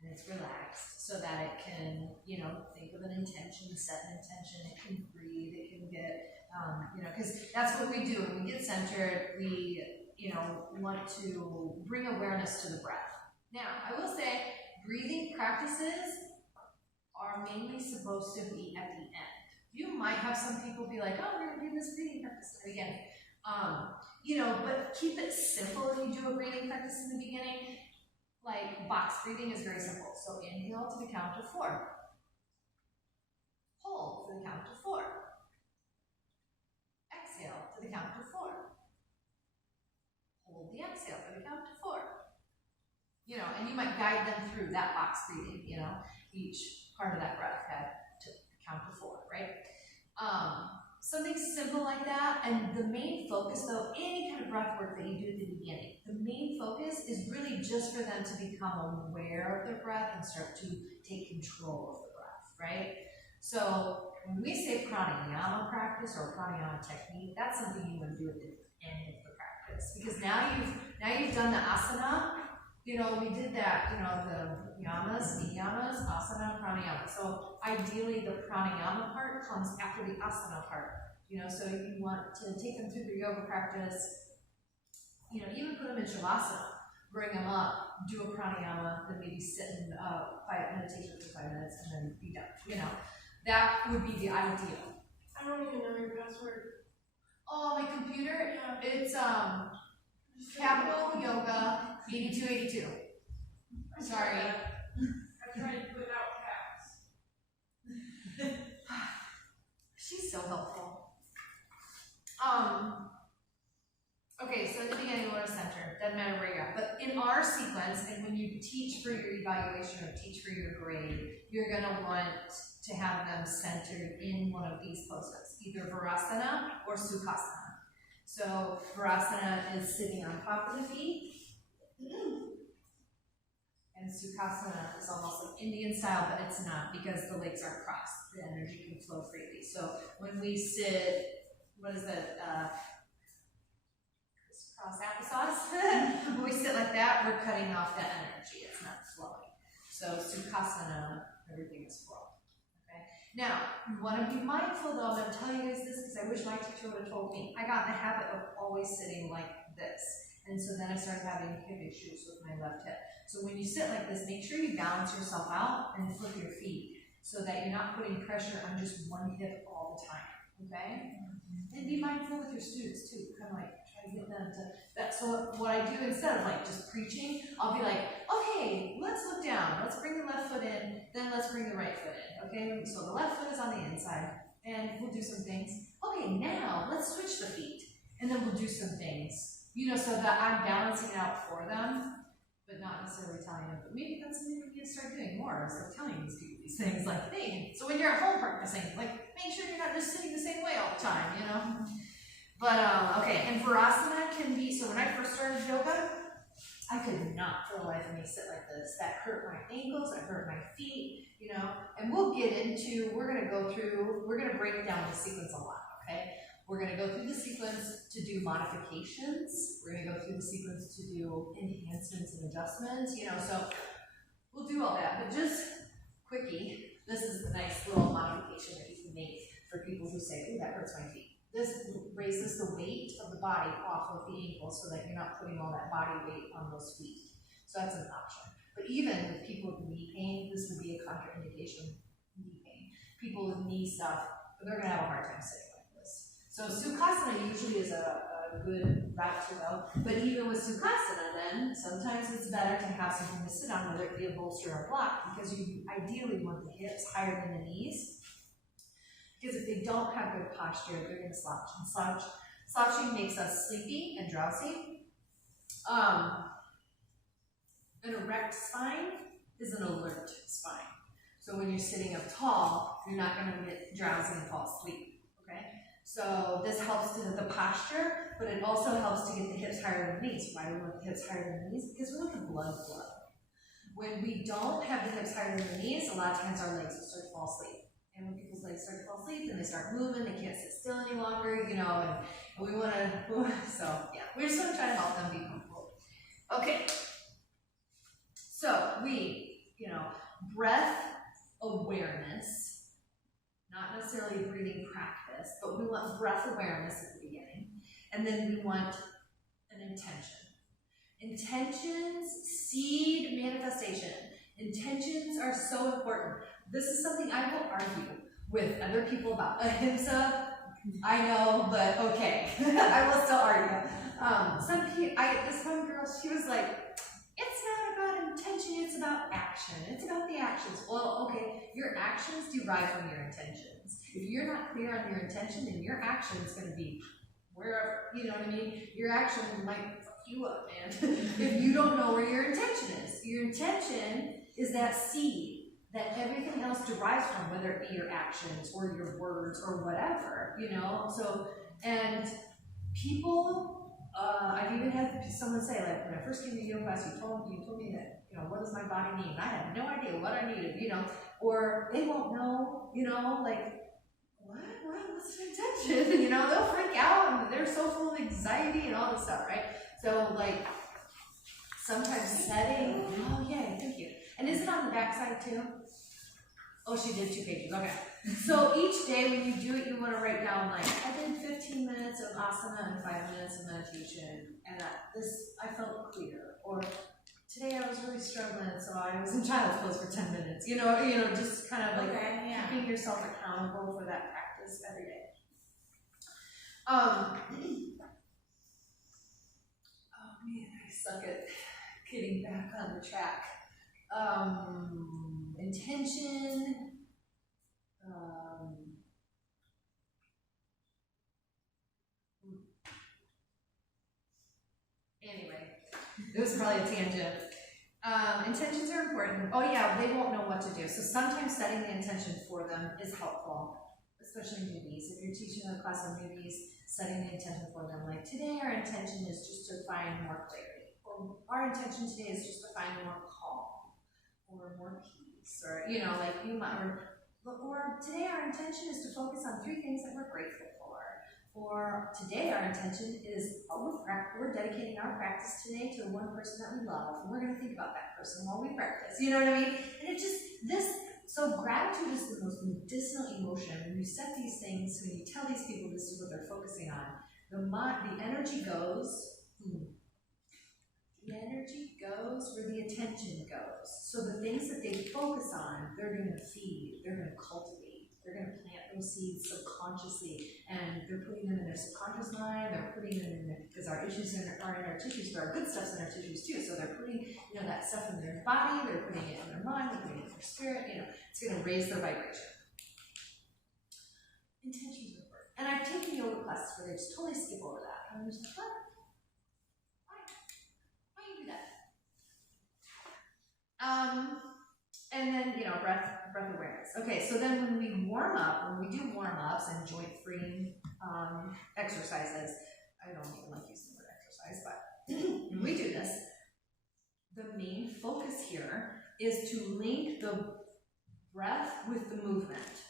and it's relaxed so that it can, you know, think of an intention, set an intention, it can breathe, it can get, you know, because that's what we do. When we get centered, we, you know, want to bring awareness to the breath. Now, I will say, breathing practices are mainly supposed to be at the end. You might have some people be like, oh, we're going to do this breathing practice at the beginning. You know, but keep it simple when you do a breathing practice in the beginning. Like, box breathing is very simple. So inhale to the count of 4. Hold to the count of 4. Exhale to the count of 4. Hold the exhale for the count of 4. You know, and you might guide them through that box breathing, you know, each part of that breath had to count to 4, right? Something simple like that, and the main focus though, any kind of breath work that you do at the beginning, the main focus is really just for them to become aware of their breath and start to take control of the breath, right? So when we say pranayama practice or pranayama technique, that's something you want to do at the end of the practice, because now you've done the asana. You know, we did that, you know, the Yamas, Niyamas, asana, pranayama. So ideally the pranayama part comes after the asana part. You know, so you want to take them through the yoga practice, you know, even put them in shavasana, bring them up, do a pranayama, then maybe sit in quiet meditation for 5 minutes and then be done. You know, that would be the ideal. I don't even know your password. Oh, my computer? Yeah. It's Capital Yoga 8282. Sorry. I tried to put out caps. She's so helpful. Okay, so in the beginning, we want to center. Doesn't matter where you're at. But in our sequence, and when you teach for your evaluation or teach for your grade, you're going to want to have them centered in one of these poses, either Virasana or Sukhasana. So Virasana is sitting on top of the feet. And Sukhasana is almost like Indian style, but it's not, because the legs aren't crossed. The energy can flow freely. So when we sit, what is that? Cross applesauce. When we sit like that, we're cutting off that energy. It's not flowing. So Sukhasana, everything is flowing. Okay. Now, you want to be mindful though. I'm going to tell you guys this because I wish my teacher would have told me. I got in the habit of always sitting like this. And so then I started having hip issues with my left hip. So when you sit like this, make sure you balance yourself out and flip your feet so that you're not putting pressure on just one hip all the time, okay? And be mindful with your students too, kind of like try to get them to that. So what I do instead of like just preaching, I'll be like, okay, let's look down, let's bring the left foot in, then let's bring the right foot in, okay? So the left foot is on the inside, and we'll do some things. Okay, now let's switch the feet, and then we'll do some things, you know, so that I'm balancing it out for them, but not necessarily telling them. But maybe that's something we need to start doing more, is like telling these people these things, like, hey, so when you're at home practicing, like, make sure you're not just sitting the same way all the time, you know? But, okay, and Virasana can be, so when I first started yoga, I could not for the life of me sit like this. That hurt my ankles, that hurt my feet, you know? And we'll get into, we're gonna break down the sequence a lot, okay? We're going to go through the sequence to do modifications. We're going to go through the sequence to do enhancements and adjustments, you know, so we'll do all that. But just quickie, this is the nice little modification that you can make for people who say, oh, that hurts my feet. This raises the weight of the body off of the ankles so that you're not putting all that body weight on those feet. So that's an option. But even with people with knee pain, this would be a contraindication, knee pain. People with knee stuff, they're going to have a hard time sitting. So Sukhasana usually is a good route to go, but even with Sukhasana then, sometimes it's better to have something to sit on, whether it be a bolster or a block, because you ideally want the hips higher than the knees, because if they don't have good posture, they're going to slouch, and slouching makes us sleepy and drowsy. An erect spine is an alert spine. So when you're sitting up tall, you're not going to get drowsy and fall asleep, okay? So this helps to the posture, but it also helps to get the hips higher than the knees. Why do we want the hips higher than the knees? Because we want the blood flow. when we don't have the hips higher than the knees, a lot of times our legs will start to fall asleep. And when people's legs start to fall asleep, then they start moving, they can't sit still any longer, you know, and we want to, so yeah, we're just going to try to help them be comfortable. Okay, so we, you know, breath awareness, not necessarily breathing practice, but we want breath awareness at the beginning, and then we want an intention. Intentions seed manifestation. Intentions are so important. This is something I will argue with other people about. Ahimsa, I know, but okay. I will still argue. This one girl, she was like, it's not about intention, it's about action. It's about the actions. Well, okay, your actions derive from your intentions. If you're not clear on your intention, then your action is going to be wherever, you know what I mean? Your action might fuck you up, man, if you don't know where your intention is. Your intention is that seed that everything else derives from, whether it be your actions or your words or whatever, you know? So, and people, I've even had someone say, like, when I first came to yoga class, you told me that, you know, what does my body need? And I had no idea what I needed, you know? Or they won't know, you know, like, what's the intention? You know, they'll freak out and they're so full of anxiety and all this stuff, right? So, like, sometimes setting, oh, yay, thank you. And is it on the backside too? Oh, she did 2 pages, okay. So each day when you do it, you want to write down, like, I did 15 minutes of asana and 5 minutes of meditation, and I felt clear. Or today I was really struggling, so I was in child's pose for 10 minutes. You know, just kind of like keeping yourself accountable for that practice every day. Oh man, I suck at getting back on the track. Intention. Anyway, it was probably a tangent. Intentions are important. Oh yeah, they won't know what to do. So sometimes setting the intention for them is helpful, especially newbies. If you're teaching a class of newbies, setting the intention for them, like today our intention is just to find more clarity, or our intention today is just to find more calm, or more peace, or you know, like you might, or today our intention is to focus on 3 things that we're grateful for. Or today our intention is, we're dedicating our practice today to one person that we love, and we're going to think about that person while we practice. You know what I mean? And it just, so gratitude is the most medicinal emotion. When you set these things, when you tell these people this is what they're focusing on, the energy goes, the energy goes where the attention goes. So the things that they focus on, they're going to feed, they're going to cultivate, they're going to plant those seeds subconsciously, and they're putting them in their subconscious mind, they're putting them in because our issues are in our tissues, but our good stuff's in our tissues too. So they're putting, you know, that stuff in their body, they're putting it in their mind, they're putting it in their spirit, you know, it's going to raise their vibration. Intentions are important. And I've taken yoga classes where they just totally skip over that. I'm just like, what? Why you do that? And then, you know, breath awareness. Okay, so then when we do warm-ups and joint freeing exercises, I don't even like using the word exercise, but when we do this, the main focus here is to link the breath with the movement.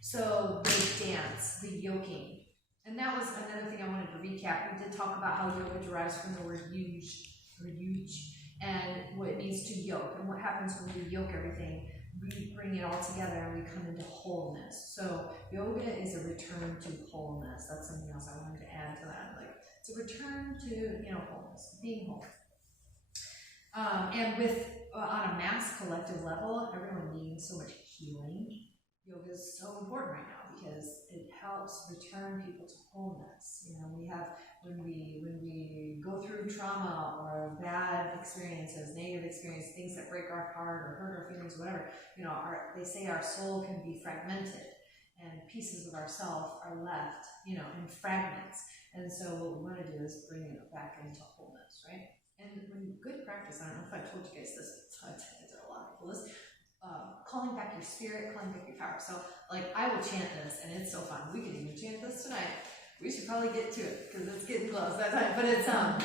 So the dance, the yoking. And that was another thing I wanted to recap. We did talk about how yoga derives from the word yuj, or yuj, and what it means to yoke. And what happens when we yoke everything, we bring it all together and we come into wholeness. So yoga is a return to wholeness. That's something else I wanted to add to that. Like, it's a return to, you know, wholeness, being whole. And with, on a mass collective level, everyone needs so much healing. Yoga is so important right now because it helps return people to wholeness. You know, we have, when we go through trauma or bad experiences, negative experiences, things that break our heart or hurt our feelings, whatever, you know, they say our soul can be fragmented and pieces of ourself are left, you know, in fragments. And so what we want to do is bring it back into wholeness, right? And when good practice, I don't know if I told you guys this, I tell a lot of people this, calling back your spirit, calling back your power. So, like, I will chant this, and it's so fun. We could even chant this tonight. We should probably get to it, because it's getting close that time. But it's, I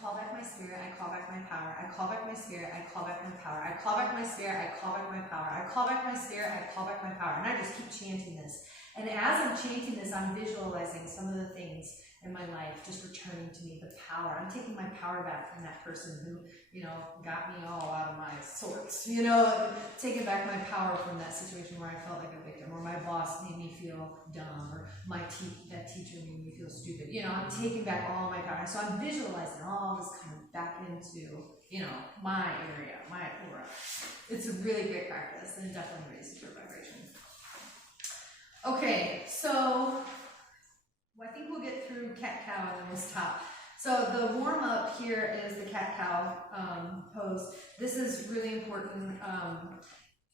call back my spirit, I call back my power. I call back my spirit, I call back my power. I call back my spirit, I call back my power. I call back my spirit, I call back my power. And I just keep chanting this. And as I'm chanting this, I'm visualizing some of the things in my life just returning to me, the power. I'm taking my power back from that person who, got me all out of my sorts, taking back my power from that situation where I felt like a victim, or my boss made me feel dumb, or that teacher made me feel stupid. I'm taking back all my power. So I'm visualizing all this kind of back into, my area, my aura. It's a really great practice, and it definitely raises your vibration. Okay, so I think we'll get through cat-cow and then we'll stop. So the warm-up here is the cat-cow pose. This is really important.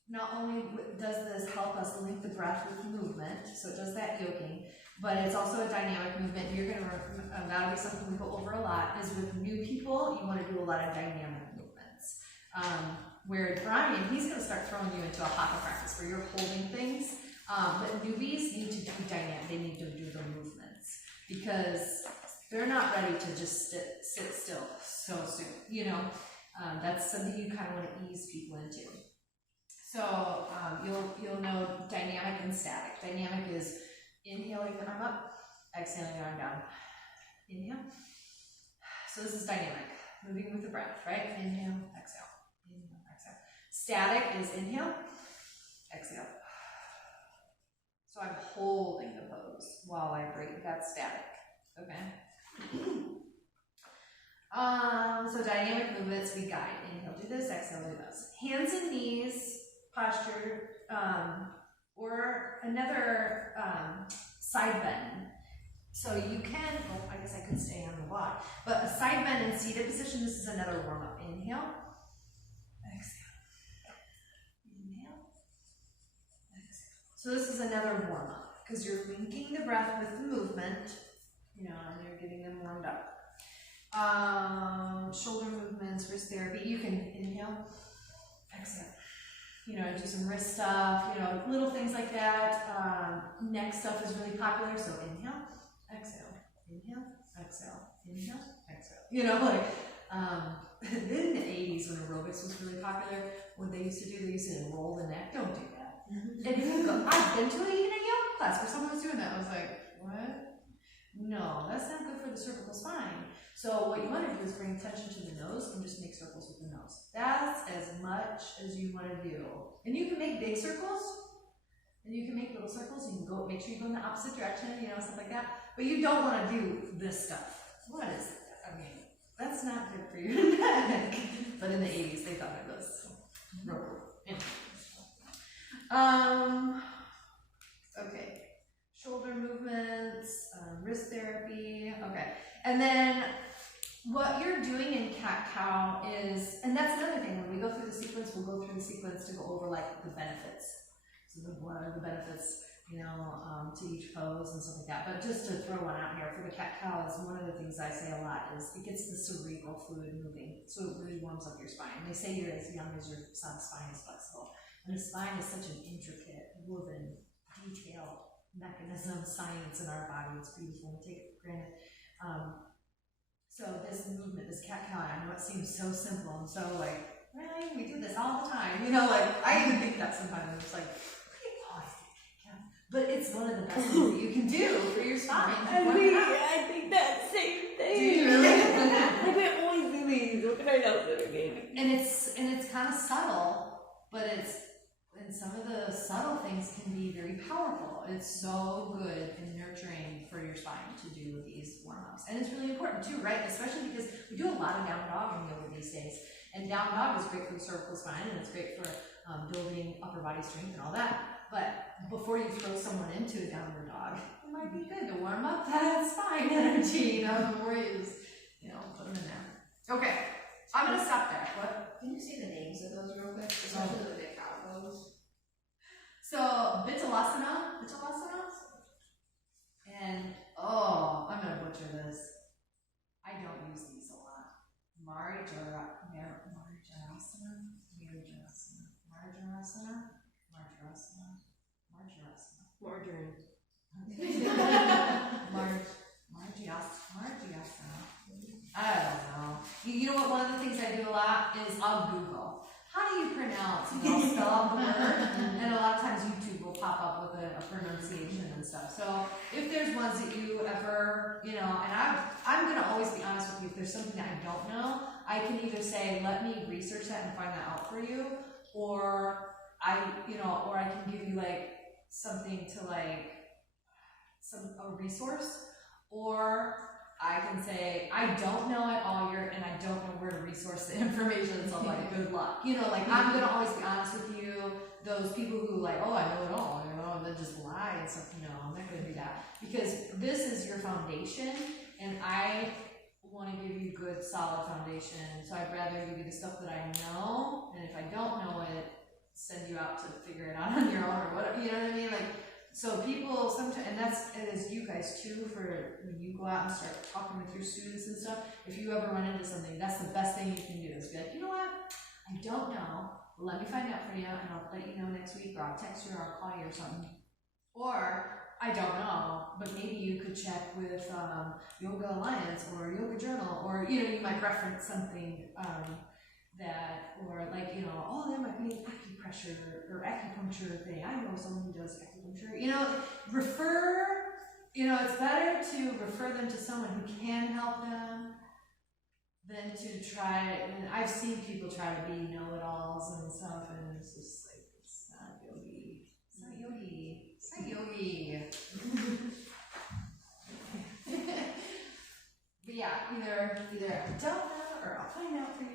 Not only does this help us link the breath with movement, so it does that yoking, but it's also a dynamic movement. You're going to, that'll be something we go over a lot, is with new people, you want to do a lot of dynamic movements. Where Brian, he's going to start throwing you into a haka practice where you're holding things. But newbies need to be dynamic. They need to do the movements because they're not ready to just sit still so soon. That's something you kind of want to ease people into. So you'll know dynamic and static. Dynamic is inhaling the arm up, exhaling the arm down. Inhale. So this is dynamic, moving with the breath, right? Inhale, exhale. Inhale, exhale. Static is inhale, exhale. So I'm holding the pose while I breathe. That's static. Okay. So dynamic movements, we guide. Inhale, do this. Exhale, do this. Hands and knees posture, or another side bend. So you can. I guess I could stay on the block, but a side bend in seated position. This is another warm up. Inhale, exhale. Inhale. So this is another warm-up, because you're linking the breath with the movement, and you're getting them warmed up. Shoulder movements, wrist therapy. You can inhale, exhale. Do some wrist stuff, little things like that. Neck stuff is really popular, so inhale, exhale, inhale, exhale, inhale, exhale. In the 80s when aerobics was really popular, what they used to do, they used to roll the neck. Don't do that. And if you go, I've been to even a yoga class where someone was doing that. I was like, what? No, that's not good for the cervical spine. So what you want to do is bring attention to the nose and just make circles with the nose. That's as much as you want to do. And you can make big circles, and you can make little circles. You can go, make sure you go in the opposite direction, stuff like that. But you don't want to do this stuff. What is it? That's not good for your neck. But in the 80s, they thought it was real cool. Okay, shoulder movements, wrist therapy, okay. And then what you're doing in cat-cow is, and that's another thing, when we go through the sequence, we'll go through the sequence to go over like the benefits. So what are the benefits, to each pose and stuff like that. But just to throw one out here, for the cat-cow is one of the things I say a lot is it gets the cerebral fluid moving, so it really warms up your spine. They say you're as young as your son's spine is flexible. And the spine is such an intricate, woven, detailed mechanism, science in our body. It's beautiful. We take it for granted. So this movement, this cat-cow, I know it seems so simple and so really? We do this all the time. I even think that sometimes. It's like, but it's one of the best things that you can do for your spine. I think that same thing. Do you really? I can always do these. What can I know that again? And it's kind of subtle, but and some of the subtle things can be very powerful. It's so good and nurturing for your spine to do these warm-ups. And it's really important too, right? Especially because we do a lot of down dog in yoga these days. And down dog is great for the cervical spine, and it's great for building upper body strength and all that. But before you throw someone into a downward dog, it might be good to warm up that spine energy, before you just, put them in there. Okay, I'm gonna stop there. What? Can you say the names of those real quick? Especially the big cow pose. So Vitalasana, and I'm gonna butcher this. I don't use these a lot. Marjarasana. Margarine. Margiasana. I don't know. You know what, one of the things I do a lot is I'll Google, how do you pronounce, and I'll spell out the word, and a lot of times YouTube will pop up with a pronunciation and stuff. So if there's ones that you ever, you know, and I'm gonna always be honest with you, if there's something that I don't know, I can either say, let me research that and find that out for you, or I can give you like something to like, a resource, or I can say, I don't know it all and I don't know where to resource the information, so like, good luck. You know, like, I'm gonna always be honest with you. Those people who like, oh, I know it all, you know, and then just lie and stuff, no, I'm not gonna do that. Because this is your foundation, and I wanna give you good, solid foundation. So I'd rather give you the stuff that I know, and if I don't know it, send you out to figure it out on your own or whatever, you know what I mean? Like, so people sometimes, and as you guys too, for when you go out and start talking with your students and stuff, if you ever run into something, that's the best thing you can do, is be like, you know what, I don't know, let me find out for you, and I'll let you know next week, or I'll text you, or I'll call you or something. Or, I don't know, but maybe you could check with Yoga Alliance or Yoga Journal, or, you know, you might reference something that, or like, you know, oh, there might be an acupressure or acupuncture thing. I know someone who does acupuncture. You know, refer, you know, it's better to refer them to someone who can help them than to try, and I've seen people try to be know-it-alls and stuff, and it's just like, it's not yogi. It's not yogi. It's not yogi. But yeah, either I don't know, or I'll find out for you.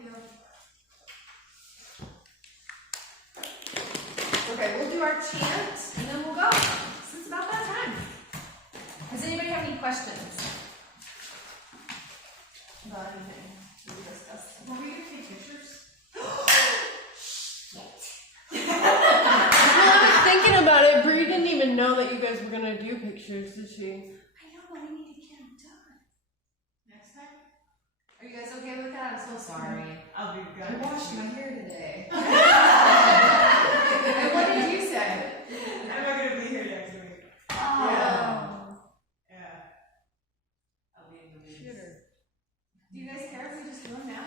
Okay, we'll do our chant, and then we'll go. So it's about that time. Does anybody have any questions about anything we discussed? Were we gonna take pictures? I was thinking about it. Bree didn't even know that you guys were gonna do pictures, did she? I know, but we need to get them done. Next time? Are you guys okay with that? I'm so sorry. I'll be good. I washed my hair today. And what did you say? I'm not gonna be here next week. Oh. Yeah. I'll be in the weeds. Do you guys care if we just do them now?